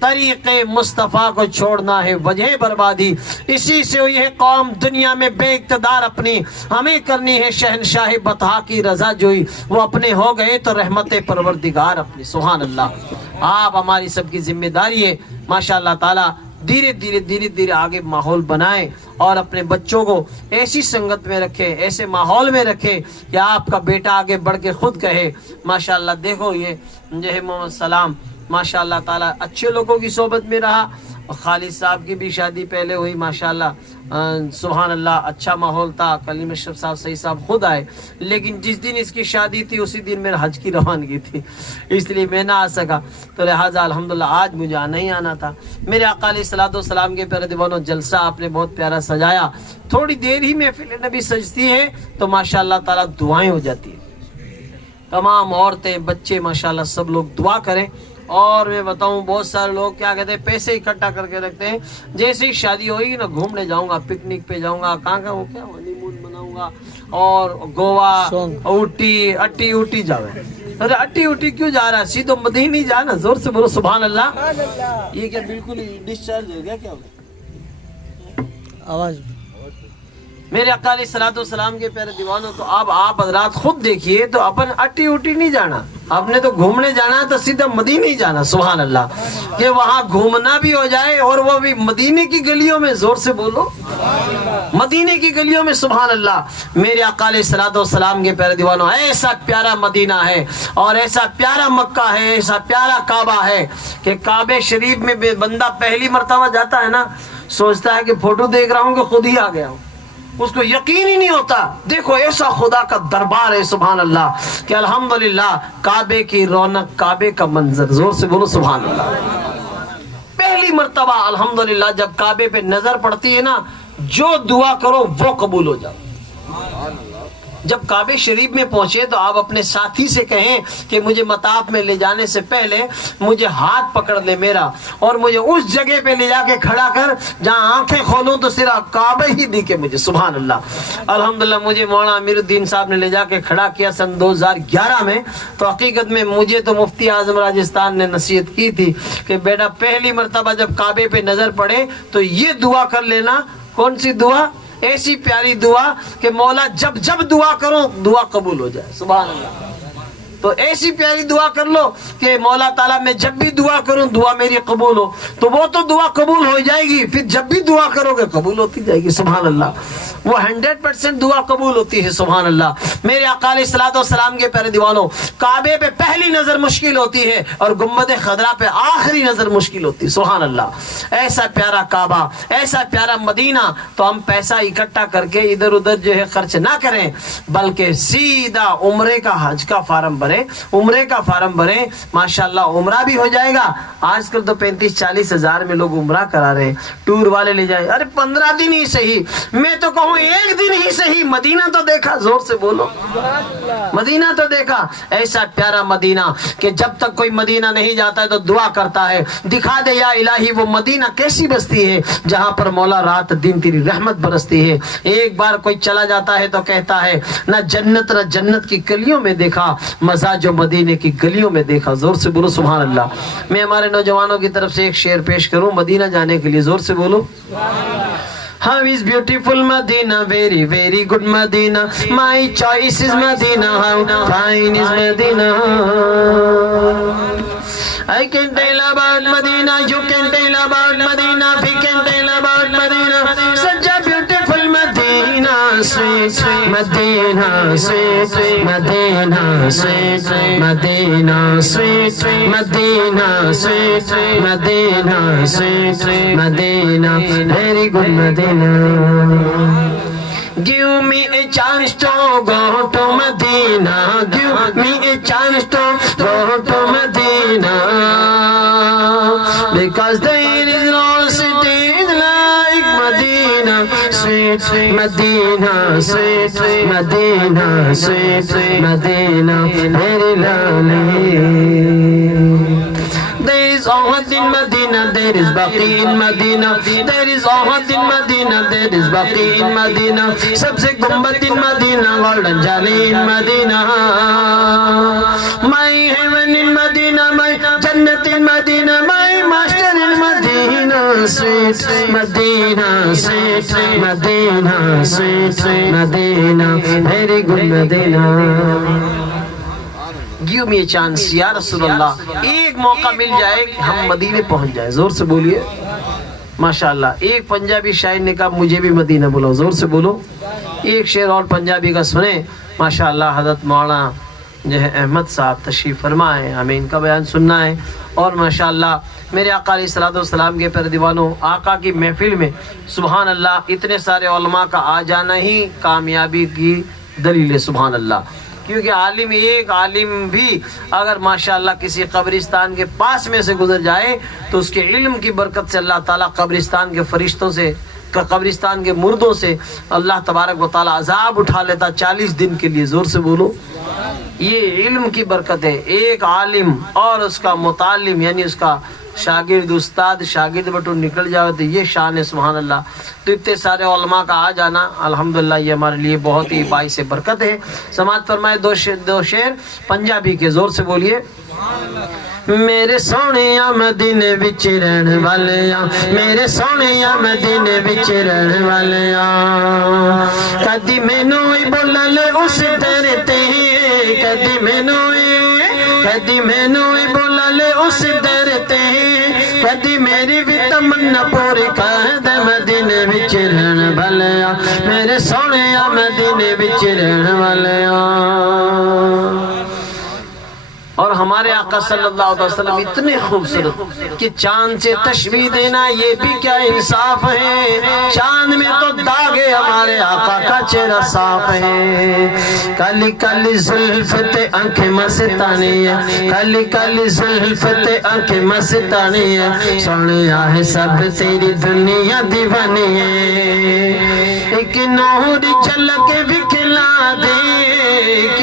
طریقے مصطفیٰ کو چھوڑنا ہے وجہ بربادی. اسی سے ہوئی ہے قوم دنیا میں بے اقتدار اپنی. ہمیں کرنی ہے شہنشاہ بطحا کی رضا جوئی، وہ اپنے ہو گئے تو رحمت پروردگار اپنی. سبحان اللہ. آپ ہماری سب کی ذمہ داری ہے ماشاءاللہ تعالی دھیرے دھیرے آگے ماحول بنائیں، اور اپنے بچوں کو ایسی سنگت میں رکھیں، ایسے ماحول میں رکھیں کہ آپ کا بیٹا آگے بڑھ کے خود کہے ماشاءاللہ دیکھو یہ جو ہے محمد سلام ماشاءاللہ تعالیٰ اچھے لوگوں کی صحبت میں رہا. خالد صاحب کی بھی شادی پہلے ہوئی ماشاءاللہ، سبحان اللہ، اچھا ماحول تھا. کلیم اشرف صاحب صحیح صاحب خود آئے، لیکن جس دن اس کی شادی تھی اسی دن میرا حج کی روانگی تھی، اس لیے میں نہ آ سکا. تو لہٰذا الحمدللہ آج مجھے آنا ہی آنا تھا. میرے آقا علیہ الصلوۃ والسلام کے پیارے دیوانوں، جلسہ آپ نے بہت پیارا سجایا. تھوڑی دیر ہی محفل نبی سجتی ہے تو ماشاءاللہ تعالیٰ دعائیں ہو جاتی ہیں. تمام عورتیں بچے ماشاءاللہ سب لوگ دعا کریں. اور میں بتاؤں بہت سارے لوگ کیا کہتے ہیں، پیسے اکٹھا کر کے رکھتے ہیں، جیسے ہی شادی ہوگی نا گھومنے جاؤں گا، پکنک پہ جاؤں گا، کہاں کا وہ کیا ہنی مون مناؤں گا، اور گوا اٹی جاوے. ارے اٹی کیوں جا رہا ہے؟ سیدھو مدینہ جانا. زور سے بولو سبحان اللہ. یہ کیا بالکل ہی ڈسچارج ہو گیا کیا؟ آواز میرے آقا علیہ الصلوۃ والسلام کے پیارے دیوانوں، تو اب آپ حضرات خود دیکھیے، تو اپن اٹی نہیں جانا، آپ نے تو گھومنے جانا تو سیدھا مدینہ ہی جانا. سبحان اللہ. کہ وہاں گھومنا بھی ہو جائے، اور وہ بھی مدینے کی گلیوں میں. زور سے بولو مدینے کی گلیوں میں. سبحان اللہ. میرے آقا علیہ الصلوۃ والسلام کے پیارے دیوانوں، ایسا پیارا مدینہ ہے، اور ایسا پیارا مکہ ہے، ایسا پیارا کعبہ ہے کہ کعبے شریف میں بندہ پہلی مرتبہ جاتا ہے نا، سوچتا ہے کہ فوٹو دیکھ رہا ہوں کہ خود ہی آ گیا ہوں، اس کو یقین ہی نہیں ہوتا. دیکھو ایسا خدا کا دربار ہے سبحان اللہ کہ الحمدللہ کعبے کی رونق، کعبے کا منظر. زور سے بولو سبحان اللہ. پہلی مرتبہ الحمدللہ جب کعبے پہ نظر پڑتی ہے نا، جو دعا کرو وہ قبول ہو جاؤ. جب کعبہ شریف میں پہنچے تو آپ اپنے ساتھی سے کہیں کہ مجھے مطاف میں لے جانے سے پہلے مجھے ہاتھ پکڑ لے میرا، اور مجھے اس جگہ پہ لے جا کے کھڑا کر جہاں آنکھیں کھولوں تو صرف کعبہ ہی دکھے مجھے. سبحان اللہ. الحمدللہ مجھے مولانا امیر الدین صاحب نے لے جا کے کھڑا کیا سن 2011 میں. تو حقیقت میں مجھے تو مفتی اعظم راجستھان نے نصیحت کی تھی کہ بیٹا پہلی مرتبہ جب کعبے پہ نظر پڑے تو یہ دعا کر لینا. کون سی دعا؟ ایسی پیاری دعا کہ مولا جب جب دعا کرو دعا قبول ہو جائے. سبحان اللہ. تو ایسی پیاری دعا کر لو کہ مولا تعالیٰ میں جب بھی دعا کروں دعا میری قبول ہو. تو وہ تو دعا قبول ہو جائے گی، پھر جب بھی دعا کرو گے قبول ہوتی جائے گی. سبحان اللہ. وہ 100% دعا قبول ہوتی ہے. سبحان اللہ. میرے آقا علیہ الصلوۃ والسلام کے پیارے دیوانوں، کعبے پہ پہلی نظر مشکل ہوتی ہے اور گنبد خضرا پہ آخری نظر مشکل ہوتی ہے. سبحان اللہ. ایسا پیارا کعبہ، ایسا پیارا مدینہ. تو ہم پیسہ اکٹھا کر کے ادھر ادھر جو ہے خرچ نہ کریں، بلکہ سیدھا عمرے کا حج کا فارم بھریں، عمرے کا فارم بھریں. ماشاءاللہ عمرہ بھی ہو جائے گا. آج کل تو 35-40 ہزار میں لوگ عمرہ کرا رہے ہیں. ٹور والے لے جائیں، ارے 15 دن ہی صحیح، میں تو کہوں 1 دن ہی صحیح. مدینہ تو دیکھا، زور سے بولو مدینہ تو دیکھا. ایسا پیارا مدینہ کہ جب تک کوئی مدینہ نہیں جاتا ہے تو دعا کرتا ہے دکھا دے یا الہی وہ مدینہ کیسی بستی ہے جہاں پر مولا رات دن تیری رحمت برستی ہے. ایک بار کوئی چلا جاتا ہے تو کہتا ہے نہ جنت کی گلیوں میں دیکھا مزہ جو مدینے کی گلیوں میں دیکھا. زور سے بولو سبحان اللہ. میں ہمارے نوجوانوں کی طرف سے ایک شعر پیش کروں مدینہ جانے کے لیے. زور سے بولو. How is beautiful Medina, very very good Medina. My choice is Medina, how fine is Medina. I can tell about Medina, you can tell about Medina, we can tell about Medina. Such a beautiful Medina, sweet Medina, sweet Medina, sweet Medina, sweet Medina, sweet Medina, sweet Medina, very good Medina. Give me a chance to go to Medina. Give me a chance to go to Medina. Because there is no city like Medina. Sweet Medina, sweet Medina, sweet Medina, very lovely. There is Ahad in Medina, there is Baqi in Medina. There is Ahad in Medina, there is Baqi in Medina. Sabse Gumbat in Medina, Golden Jali in Medina. My heaven in Medina, my Jannat in Medina, my master in Medina. Sweet Medina, sweet Medina, sweet Medina, very good Medina. Give me a chance یا رسول اللہ. ایک موقع مل جائے کہ ہم مدینے پہنچ جائیں. زور سے بولیے ماشاءاللہ. ایک پنجابی شاعر نے کہا مجھے بھی مدینہ بلاؤ. زور سے بولو. ایک شعر اور پنجابی کا سنیں. ماشاءاللہ حضرت مولانا جو ہے احمد صاحب تشریف فرما ہے، ہمیں ان کا بیان سننا ہے. اور ماشاءاللہ میرے آقا علیہ الصلوۃ والسلام کے پیارے دیوانوں، آقا کی محفل میں سبحان اللہ اتنے سارے علماء کا آ جانا ہی کامیابی کی دلیل ہے. سبحان اللہ. کیونکہ عالم، ایک عالم بھی اگر ماشاءاللہ کسی قبرستان کے پاس میں سے گزر جائے تو اس کے علم کی برکت سے اللہ تعالیٰ قبرستان کے فرشتوں سے، قبرستان کے مردوں سے اللہ تبارک و تعالیٰ عذاب اٹھا لیتا 40 دن کے لیے. زور سے بولو. یہ علم کی برکت ہے. ایک عالم اور اس کا متعلم یعنی اس کا شاگرد، استاد شاگرد بٹو نکل جاؤ تو یہ شان ہے. سبحان اللہ. تو اتنے سارے علماء کا آ جانا الحمدللہ یہ ہمارے لیے بہت ہی باعث برکت ہے. سماعت فرمائے دو شعر پنجابی کے. زور سے بولیے. میرے سونے مدینے وچ رہن والے میرے سونے مدینے وچ رہن والے کدی مینوں ہی بولن لے اس در تے کدی مینوں ہی بولن لے اس در تے کدی میری بھی تمنا پوری کر دے مدینے وچ رہن والے میرے سونے مدینے وچ رہن والے. اور ہمارے آقا صلی اللہ علیہ وسلم اتنے خوبصورت کہ چاند سے تشبیہ دینا یہ بھی کیا انصاف ہے. چاند میں تو داغے ہمارے آقا کا چہرہ صاف ہے. کالی کالی زلف تے آنکھیں مستانی ہے کالی کالی زلف تے آنکھیں مستانی ہے سونیا ہے سب تیری دنیا دیوانی ہے. ایک نور جھلک دکھلا دے، ایک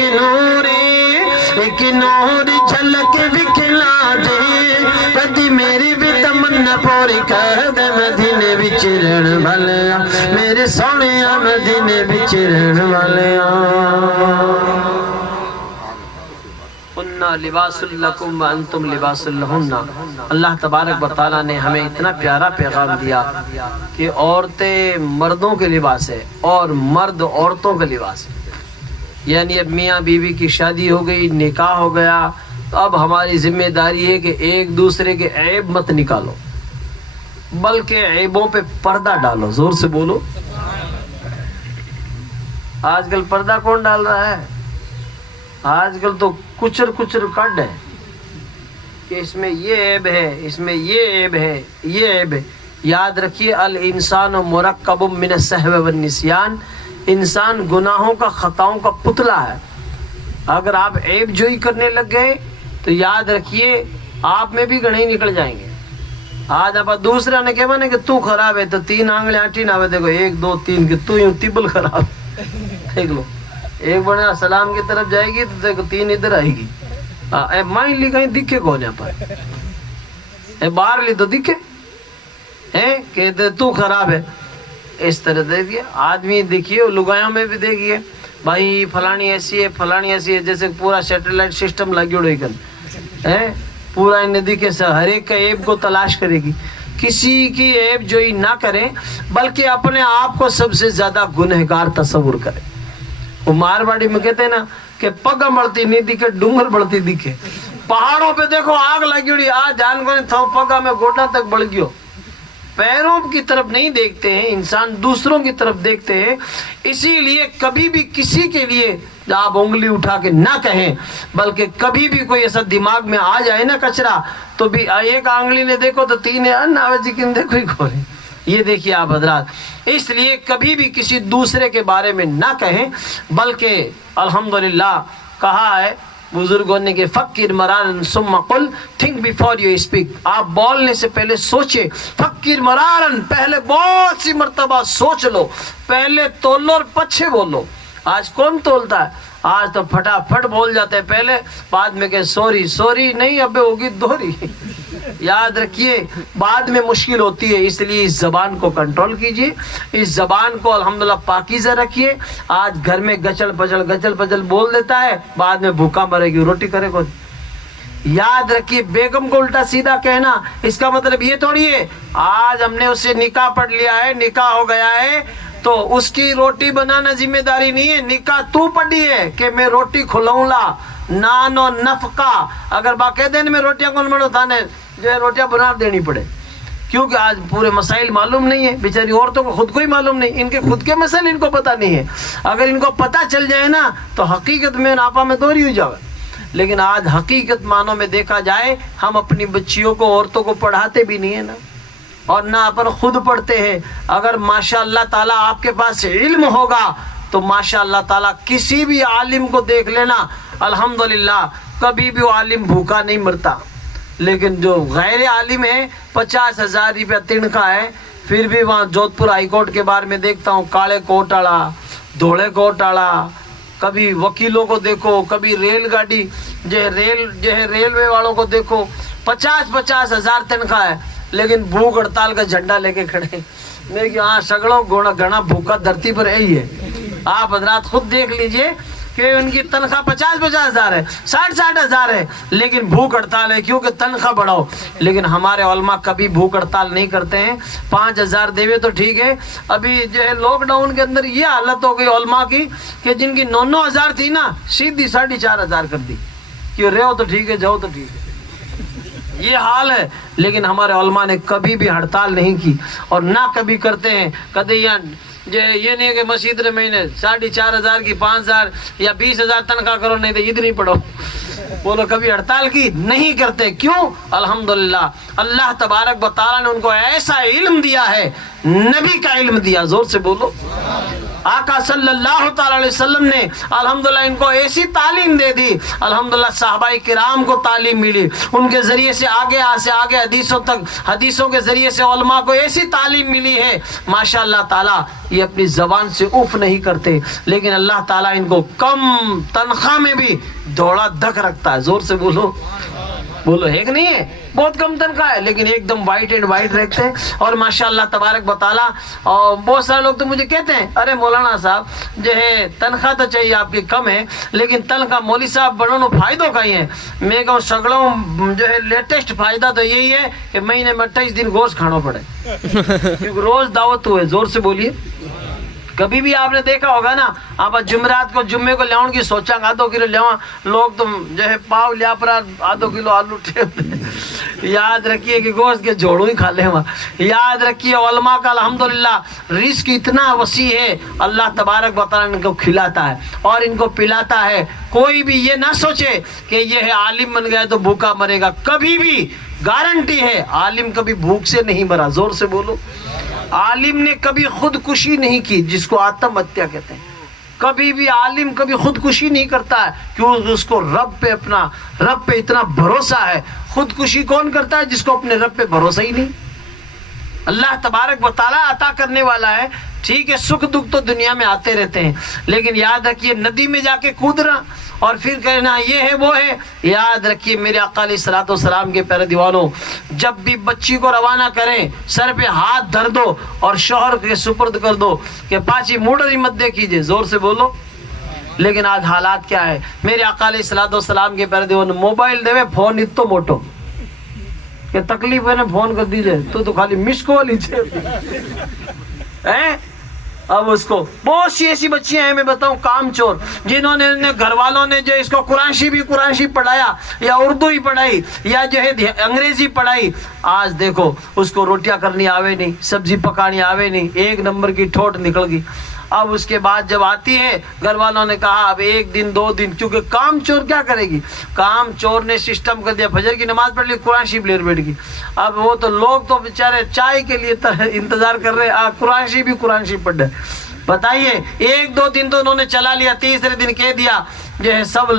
نور جھلک دکھلا دے، کدی میری بھی تمنا پوری کر دے، مدینے وچ رہن والیا میرے سونیا، مدینے وچ رہن والیا۔ ہنہ لباس لکم وانتم لباس لہن۔ اللہ تبارک و تعالیٰ نے ہمیں اتنا پیارا پیغام دیا کہ عورتیں مردوں کے لباس ہے اور مرد عورتوں کا لباس ہے۔ یعنی اب میاں بیوی کی شادی ہو گئی، نکاح ہو گیا، تو اب ہماری ذمہ داری ہے کہ ایک دوسرے کے عیب مت نکالو، بلکہ عیبوں پہ پردہ ڈالو۔ زور سے بولو۔ آج کل پردہ کون ڈال رہا ہے؟ آج کل تو کچر کڈ ہے کہ اس میں یہ عیب ہے، اس میں یہ عیب ہے، یہ عیب ہے۔ یاد رکھیے الانسان مرکب من السہو والنسیان، انسان گناہوں کا، خطاؤں کا پتلا ہے۔ اگر آپ عیب جوئی کرنے لگ گئے تو یاد رکھیے آپ میں بھی گڑھے نکل جائیں گے۔ آج آپ دوسرا نے کہا نا کہ تو خراب ہے تو 3 آنگلیں آٹھی نہ ہوئے، دیکھو 1 2 3 کہ تو یوں تبل خراب، دیکھ لو ایک بڑا سلام کی طرف جائے گی تو دیکھو 3 ادھر آئے گی۔ مائن لی کہیں دکھے کون یہاں پر، باہر لی تو دکھے کہ تو خراب ہے۔ اس طرح دیکھیے آدمی، دیکھیے لگایوں میں بھی دیکھیے بھائی فلانی ایسی ہے، فلانی ایسی ہے، جیسے پورا سیٹلائٹ سسٹم لگی ہوئی کر پورا ان دکھے سے ہر ایک کا عیب کو تلاش کرے گی۔ کسی کی عیب جوئی نہ کریں، بلکہ اپنے آپ کو سب سے زیادہ گنہگار تصور کریں۔ وہ مارواڑی میں کہتے ہیں نا کہ پگ بڑھتی نہیں دکھے، ڈونگر بڑھتی دکھے۔ پہاڑوں پہ دیکھو آگ لگی ہوئی، آج جان کو نہیں تھا پگا میں گوٹا تک بڑھ گیو۔ پیروں کی طرف نہیں دیکھتے ہیں، انسان دوسروں کی طرف دیکھتے ہیں۔ اسی لیے کبھی بھی کسی کے لیے آپ انگلی اٹھا کے نہ کہیں، بلکہ کبھی بھی کوئی ایسا دماغ میں آ جائے نا کچرا، تو بھی ایک آنگلی نے دیکھو تو 3 دیکھو ہی کھولے۔ یہ دیکھیے آپ حضرات، اس لیے کبھی بھی کسی دوسرے کے بارے میں نہ کہیں، بلکہ الحمدللہ کہا ہے بزرگوں نے کہ فکر مرارن ثم قل، تھنک بیفور یو اسپیک۔ آپ بولنے سے پہلے سوچے، فکر مرارن، پہلے بہت سی مرتبہ سوچ لو، پہلے تولو اور پچھے بولو۔ آج کون تولتا ہے؟ آج تو پھٹافٹ بول جاتے ہیں پہلے، بعد میں کہ سوری سوری نہیں ابے ہوگی دوہری۔ یاد رکھیے بعد میں مشکل ہوتی ہے، اس لیے اس زبان کو کنٹرول کیجئے، اس زبان کو الحمدللہ پاکیزہ رکھیے۔ آج گھر میں گچل پچل بول دیتا ہے، بعد میں بھوکا مرے گی، روٹی کرے کون؟ یاد رکھیے بیگم کو الٹا سیدھا کہنا اس کا مطلب یہ تھوڑی ہے آج ہم نے اسے نکاح پڑھ لیا ہے، نکاح ہو گیا ہے تو اس کی روٹی بنانا ذمہ داری نہیں ہے، نکاح تو پڑھی ہے کہ میں روٹی کھلاؤں لا، نان و نفقہ۔ اگر باقاعدہ میں روٹیاں کون بڑھو تھانے جو ہے روٹیاں بنا دینی پڑے، کیونکہ آج پورے مسائل معلوم نہیں ہے، بیچاری عورتوں کو خود کو ہی معلوم نہیں، ان کے خود کے مسائل ان کو پتہ نہیں ہے۔ اگر ان کو پتہ چل جائے نا تو حقیقت میں آپا میں دوری ہو جائے۔ لیکن آج حقیقت معنوں میں دیکھا جائے ہم اپنی بچیوں کو، عورتوں کو پڑھاتے بھی نہیں ہیں نا، اور نہ اپن خود پڑھتے ہیں۔ اگر ماشاء اللہ تعالیٰ آپ کے پاس علم ہوگا تو ماشاء اللہ تعالیٰ کسی بھی عالم کو دیکھ لینا، الحمدللہ کبھی بھی وہ عالم بھوکا نہیں مرتا۔ لیکن جو غیر عالم ہے 50,000 روپیہ تنخواہ ہے، پھر بھی وہاں جودھ پور ہائی کورٹ کے بارے میں دیکھتا ہوں کالے کوٹ والا، دھوڑے کوٹ والا، کبھی وکیلوں کو دیکھو، کبھی ریل گاڑی جو ہے ریلوے والوں کو دیکھو، 50,000 تنخواہ ہے، لیکن بھوک ہڑتال کا جھنڈا لے کے کھڑے۔ میں کہ ہاں سگڑوں گھنا بھوکا دھرتی پر یہی ہے۔ آپ حضرات خود دیکھ لیجئے کہ ان کی تنخواہ 50,000 ہے، 60,000 ہے، لیکن بھوک ہڑتال ہے کیونکہ تنخواہ بڑھاؤ۔ لیکن ہمارے علماء کبھی بھوک ہڑتال نہیں کرتے ہیں، 5,000 دیوے تو ٹھیک ہے۔ ابھی جو ہے لاک ڈاؤن کے اندر یہ حالت ہو گئی علماء کی کہ جن کی 9,000 تھی نا سیدھی 4,500 کر دی کہ رہو تو ٹھیک ہے، جاؤ تو ٹھیک ہے، یہ حال ہے۔ لیکن ہمارے علماء نے کبھی بھی ہڑتال نہیں کی اور نہ کبھی کرتے ہیں۔ کدی یہ نہیں کہ مسجد نے مہینے 4,500 کی 5,000 یا 20,000 تنخواہ کرو، نہیں تو ادھر ہی پڑھو، بولو کبھی ہڑتال کی نہیں کرتے۔ کیوں؟ الحمدللہ اللہ تبارک و تعالیٰ نے ان کو ایسا علم دیا ہے، نبی کا علم دیا، زور سے بولو۔ آقا صلی اللہ تعالی علیہ وسلم نے الحمدللہ ان کو ایسی تعلیم دے دی، الحمدللہ صحابہ کرام کو تعلیم ملی، ان کے ذریعے سے آگے حدیثوں تک، حدیثوں کے ذریعے سے علماء کو ایسی تعلیم ملی ہے ماشاء اللہ تعالیٰ، یہ اپنی زبان سے اف نہیں کرتے، لیکن اللہ تعالیٰ ان کو کم تنخواہ میں بھی دوڑا دھک رکھتا ہے. زور سے بولو بولو، ہے کہ نہیں ہے؟ بہت کم تنخواہ ہے لیکن ایک دم وائٹ اینڈ وائٹ رکھتے ہیں. اور ماشاءاللہ تبارک و تعالیٰ، اور بہت سارے لوگ تو مجھے کہتے ہیں ارے مولانا صاحب جو ہے تنخواہ تو چاہیے آپ کی کم ہے لیکن تنخواہ مولوی صاحب بڑھو فائدوں کا ہی ہے. میں کہوں سگڑوں جو ہے لیٹسٹ فائدہ تو یہی ہے کہ مہینے میں 28 دن گوشت کھانا پڑے کیونکہ روز دعوت ہوئے. زور سے بولیے. کبھی بھی آپ نے دیکھا ہوگا نا، آپ جمعرات کو جمعے کو لیاؤں کی سوچا گا 2 کلو لیاؤں، لوگ تو جو ہے پاؤ لیا پر 2 کلو آلو ٹھیک. یاد رکھیے کہ گوشت کے جوڑوں ہی کھا لیں وہاں. یاد رکھیے علماء کا الحمدللہ رزق اتنا وسیع ہے، اللہ تبارک و تعالیٰ ان کو کھلاتا ہے اور ان کو پلاتا ہے. کوئی بھی یہ نہ سوچے کہ یہ ہے عالم بن گیا تو بھوکا مرے گا. کبھی بھی گارنٹی ہے عالم کبھی بھوک سے نہیں مرا. زور سے بولو. عالم نے کبھی خودکشی نہیں کی، جس کو آتم ہتیا کہتے ہیں. کبھی بھی عالم کبھی خودکشی نہیں کرتا ہے، کیوں؟ اس کو رب پہ اتنا بھروسہ ہے. خودکشی کون کرتا ہے؟ جس کو اپنے رب پہ بھروسہ ہی نہیں. اللہ تبارک و تعالیٰ عطا کرنے والا ہے. ٹھیک ہے، سکھ دکھ تو دنیا میں آتے رہتے ہیں لیکن یاد رکھیے ندی میں جا کے کودنا اور پھر کہنا یہ ہے وہ ہے. یاد رکھیے میرے آقا علیہ الصلوۃ والسلام کے پیارے دیوانوں، جب بھی بچی کو روانہ کریں سر پہ ہاتھ دھر دو اور شوہر کے سپرد کر دو کہ پاچی موڑی مت دیکھیجئے. زور سے بولو. لیکن آج حالات کیا ہے؟ میرے آقا علیہ الصلوۃ والسلام کے پیارے دیوانوں موبائل دے فون اتو موٹو کہ تکلیف ہے نا فون کر دیجئے تو خالی مس کال ہی. اب اس کو بہت سی ایسی بچیاں ہیں میں بتاؤں کام چور، جنہوں نے گھر والوں نے جو اس کو قرآن شریف پڑھایا یا اردو ہی پڑھائی یا جو ہے انگریزی پڑھائی. آج دیکھو اس کو روٹیاں کرنی آوے نہیں، سبزی پکانی آوے نہیں، 1 نمبر کی ٹھوٹ نکل گئی. اب اس کے بعد جب آتی ہے گھر والوں نے کہا اب 1 دن 2 دن، کیونکہ کام چور کیا کرے گی؟ کام چور نے سسٹم کر دیا، فجر کی نماز پڑھ لی قرآن شریف لے بیٹھ گئی. اب وہ تو لوگ تو بیچارے چائے کے لیے انتظار کر رہے، قرآن شریف پڑھ رہے. بتائیے 1-2 دن تو انہوں نے چلا لیا، تیسرے دن کہہ دیا جو ہے سب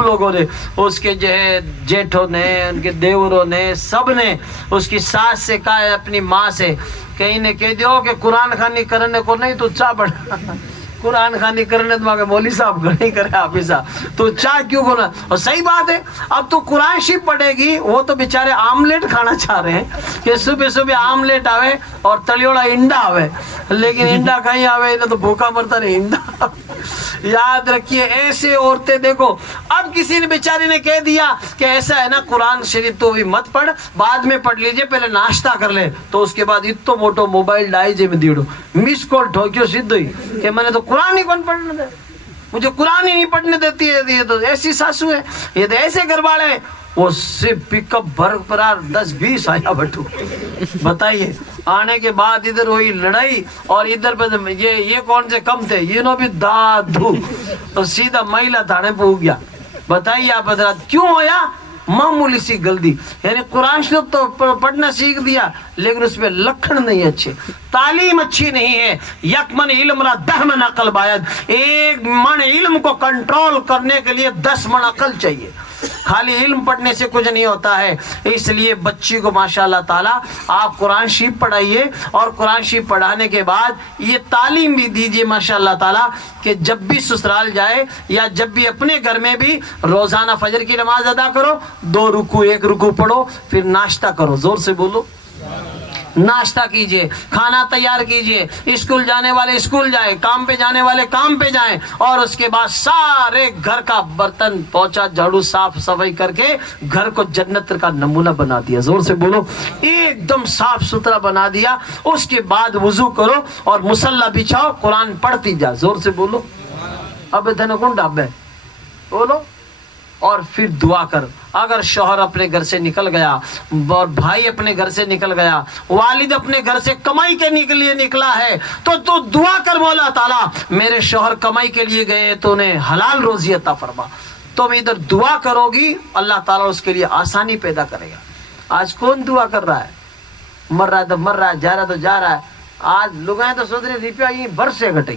لوگوں نے، اس کے جو ہے جیٹھوں نے، ان کے دیوروں نے، سب نے اس کی ساس سے کہا ہے، اپنی ماں سے کہیں نے کہہ دیو کہ قرآن خوانی کرنے کو نہیں تو چاہ بڑھا. قرآن خوانی کرنے تو مولوی صاحب نہیں کرے، حافظ صاحب تو چاہ کیوں کرنا؟ اور صحیح بات ہے. اب تو قرآن شریف پڑھے گی، وہ تو بیچارے آملیٹ کھانا چاہ رہے ہیں کہ صبح آملیٹ آوے اور تلیوڑا انڈا آوے، لیکن انڈا کہیں آوے نہ تو بھوکا مرتا نہیں انڈا. یاد رکھیے ایسے عورتیں دیکھو. اب کسی نے بیچاری نے کہہ دیا کہ ایسا ہے نا قرآن شریف تو بھی مت پڑھ، بعد میں پڑھ لیجئے، پہلے ناشتہ کر لے. تو اس کے بعد اتو موٹو موبائل ڈائی جے میں دیڑو مس کال ٹھوکیو سدھ ہوئی کہ میں نے تو قرآن ہی کون پڑھنے دے، مجھے قرآن ہی نہیں پڑھنے دیتی ہے. یہ تو ایسی ساسو ہے، یہ تو ایسے گھر والے ہیں. وہ سے پک اپ بھر پرار 10-20 آیا بٹو. بتائیے آنے کے بعد ادھر ہوئی لڑائی اور ادھر پہ یہ کون سے کم تھے، یہ نو بھی دادو تو سیدھا مہیلا تھانے پہ ہو گیا. بتائیے آپ حضرات کیوں ہویا؟ معمولی سی غلطی. یعنی قرآن شریف تو پڑھنا سیکھ دیا لیکن اس میں لکھن نہیں اچھے، تعلیم اچھی نہیں ہے. یک من علم را 10 من عقل باید. 1 من علم کو کنٹرول کرنے کے لیے 10 من عقل چاہیے. خالی علم پڑھنے سے کچھ نہیں ہوتا ہے. اس لیے بچی کو ماشاءاللہ تعالیٰ آپ قرآن شریف پڑھائیے اور قرآن شریف پڑھانے کے بعد یہ تعلیم بھی دیجیے ماشاءاللہ تعالیٰ کہ جب بھی سسرال جائے یا جب بھی اپنے گھر میں بھی روزانہ فجر کی نماز ادا کرو، 2 رکوع 1 رکوع پڑھو، پھر ناشتہ کرو. زور سے بولو. ناشتہ کیجئے، کھانا تیار کیجئے، اسکول جانے والے اسکول جائیں، کام پہ جانے والے کام پہ جائیں، اور اس کے بعد سارے گھر کا برتن پوچھا جھاڑو صاف صفائی کر کے گھر کو جنت کا نمونہ بنا دیا. زور سے بولو. ایک دم صاف ستھرا بنا دیا. اس کے بعد وضو کرو اور مصلی بچھاؤ، قرآن پڑھتی جا. زور سے بولو. اب دھن کون ڈابے بولو. اور پھر دعا کر. اگر شوہر اپنے گھر سے نکل گیا اور بھائی اپنے گھر سے نکل گیا، والد اپنے گھر سے کمائی کے لیے نکلا ہے تو دعا کر مولا تعالیٰ میرے شوہر کمائی کے لیے گئے تو انہیں حلال روزی عطا فرما. تم ادھر دعا کرو گی اللہ تعالیٰ اس کے لیے آسانی پیدا کرے گا. آج کون دعا کر رہا ہے؟ مر رہا ہے تو مر رہا ہے، جا رہا تو جا رہا ہے. آج لوگ ہیں تو سوچ رہے روپیہ یہ برس سے گھٹے.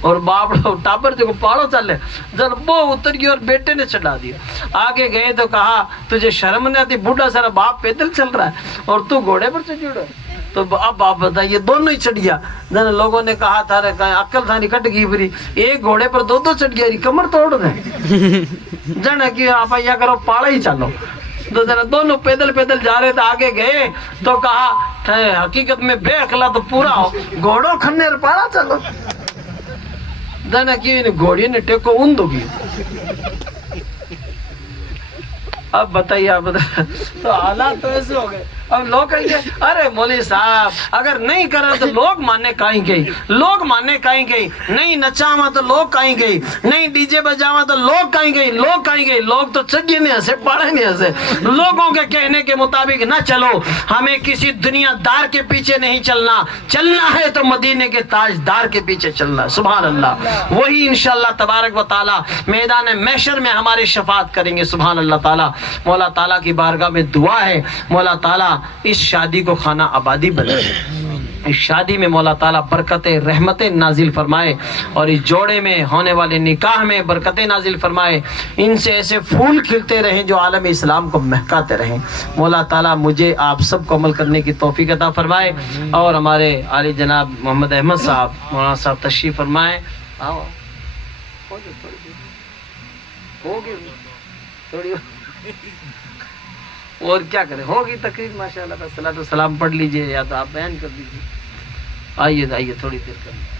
اور باپ ٹاپر جو پاڑو چل جب وہ اتر گئی اور بیٹے نے چڑھا دیا. آگے گئے تو کہا تجھے شرم نہیں آتی, بوڑھا سارا باپ پیدل چل رہا ہے اور تو گھوڑے پر چڑھ رہا ہے. تو اب آپ بتائیے دونوں ہی چڑھ گیا. جن لوگوں نے کہا تھا عقل تھانی کٹ گئی پھری, ایک گھوڑے پر دو چڑھ گیا, کمر توڑ دیں جن کہ آپ یا کرو پاڑا ہی چلو. تو ذرا دونوں پیدل پیدل جا رہے تھے. آگے گئے تو کہا حقیقت میں بے عقلا تو پورا ہو, گھوڑوں کھنے پاڑا چلو. جن کی گھوڑی نے ٹیکو ان دو گی. اب بتائیے آپ تو حالات تو ایسے ہو گئے. اب لوگ کہیں گے ارے مولوی صاحب اگر نہیں کرے تو لوگ ماننے کہیں گے, لوگ ماننے کہیں گے, نہیں نچاوا تو لوگ کہیں گے, نہیں ڈی جے بجاوا تو لوگ کہیں گے, لوگ کہیں گے. لوگ تو چگی نہیں ہنسے, پاڑے نہیں ہنسے. لوگوں کے کہنے کے مطابق نہ چلو, ہمیں کسی دنیا دار کے پیچھے نہیں چلنا, چلنا ہے تو مدینے کے تاجدار کے پیچھے چلنا. سبحان اللہ. وہی انشاءاللہ تبارک و تعالی میدان محشر میں ہماری شفاعت کریں گے. سبحان اللہ تعالی. مولا تعالیٰ کی بارگاہ میں دعا ہے مولا تعالیٰ اس شادی کو خانہ آبادی بنائے, اس شادی میں مولا تعالیٰ برکتیں رحمتیں نازل فرمائے, اور اس جوڑے میں ہونے والے نکاح میں برکتیں نازل فرمائے. ان سے ایسے پھول کھلتے رہیں جو عالم اسلام کو مہکاتے رہیں. مولا تعالیٰ مجھے آپ سب کو عمل کرنے کی توفیق عطا فرمائے. اور ہمارے عالی جناب محمد احمد صاحب مولانا صاحب تشریف فرمائے. تھوڑی اور کیا کریں, ہوگی تقریر ماشاءاللہ. بس صلاۃ و سلام پڑھ لیجئے یا تو آپ بیان کر دیجیے. آئیے تھوڑی دیر کریں.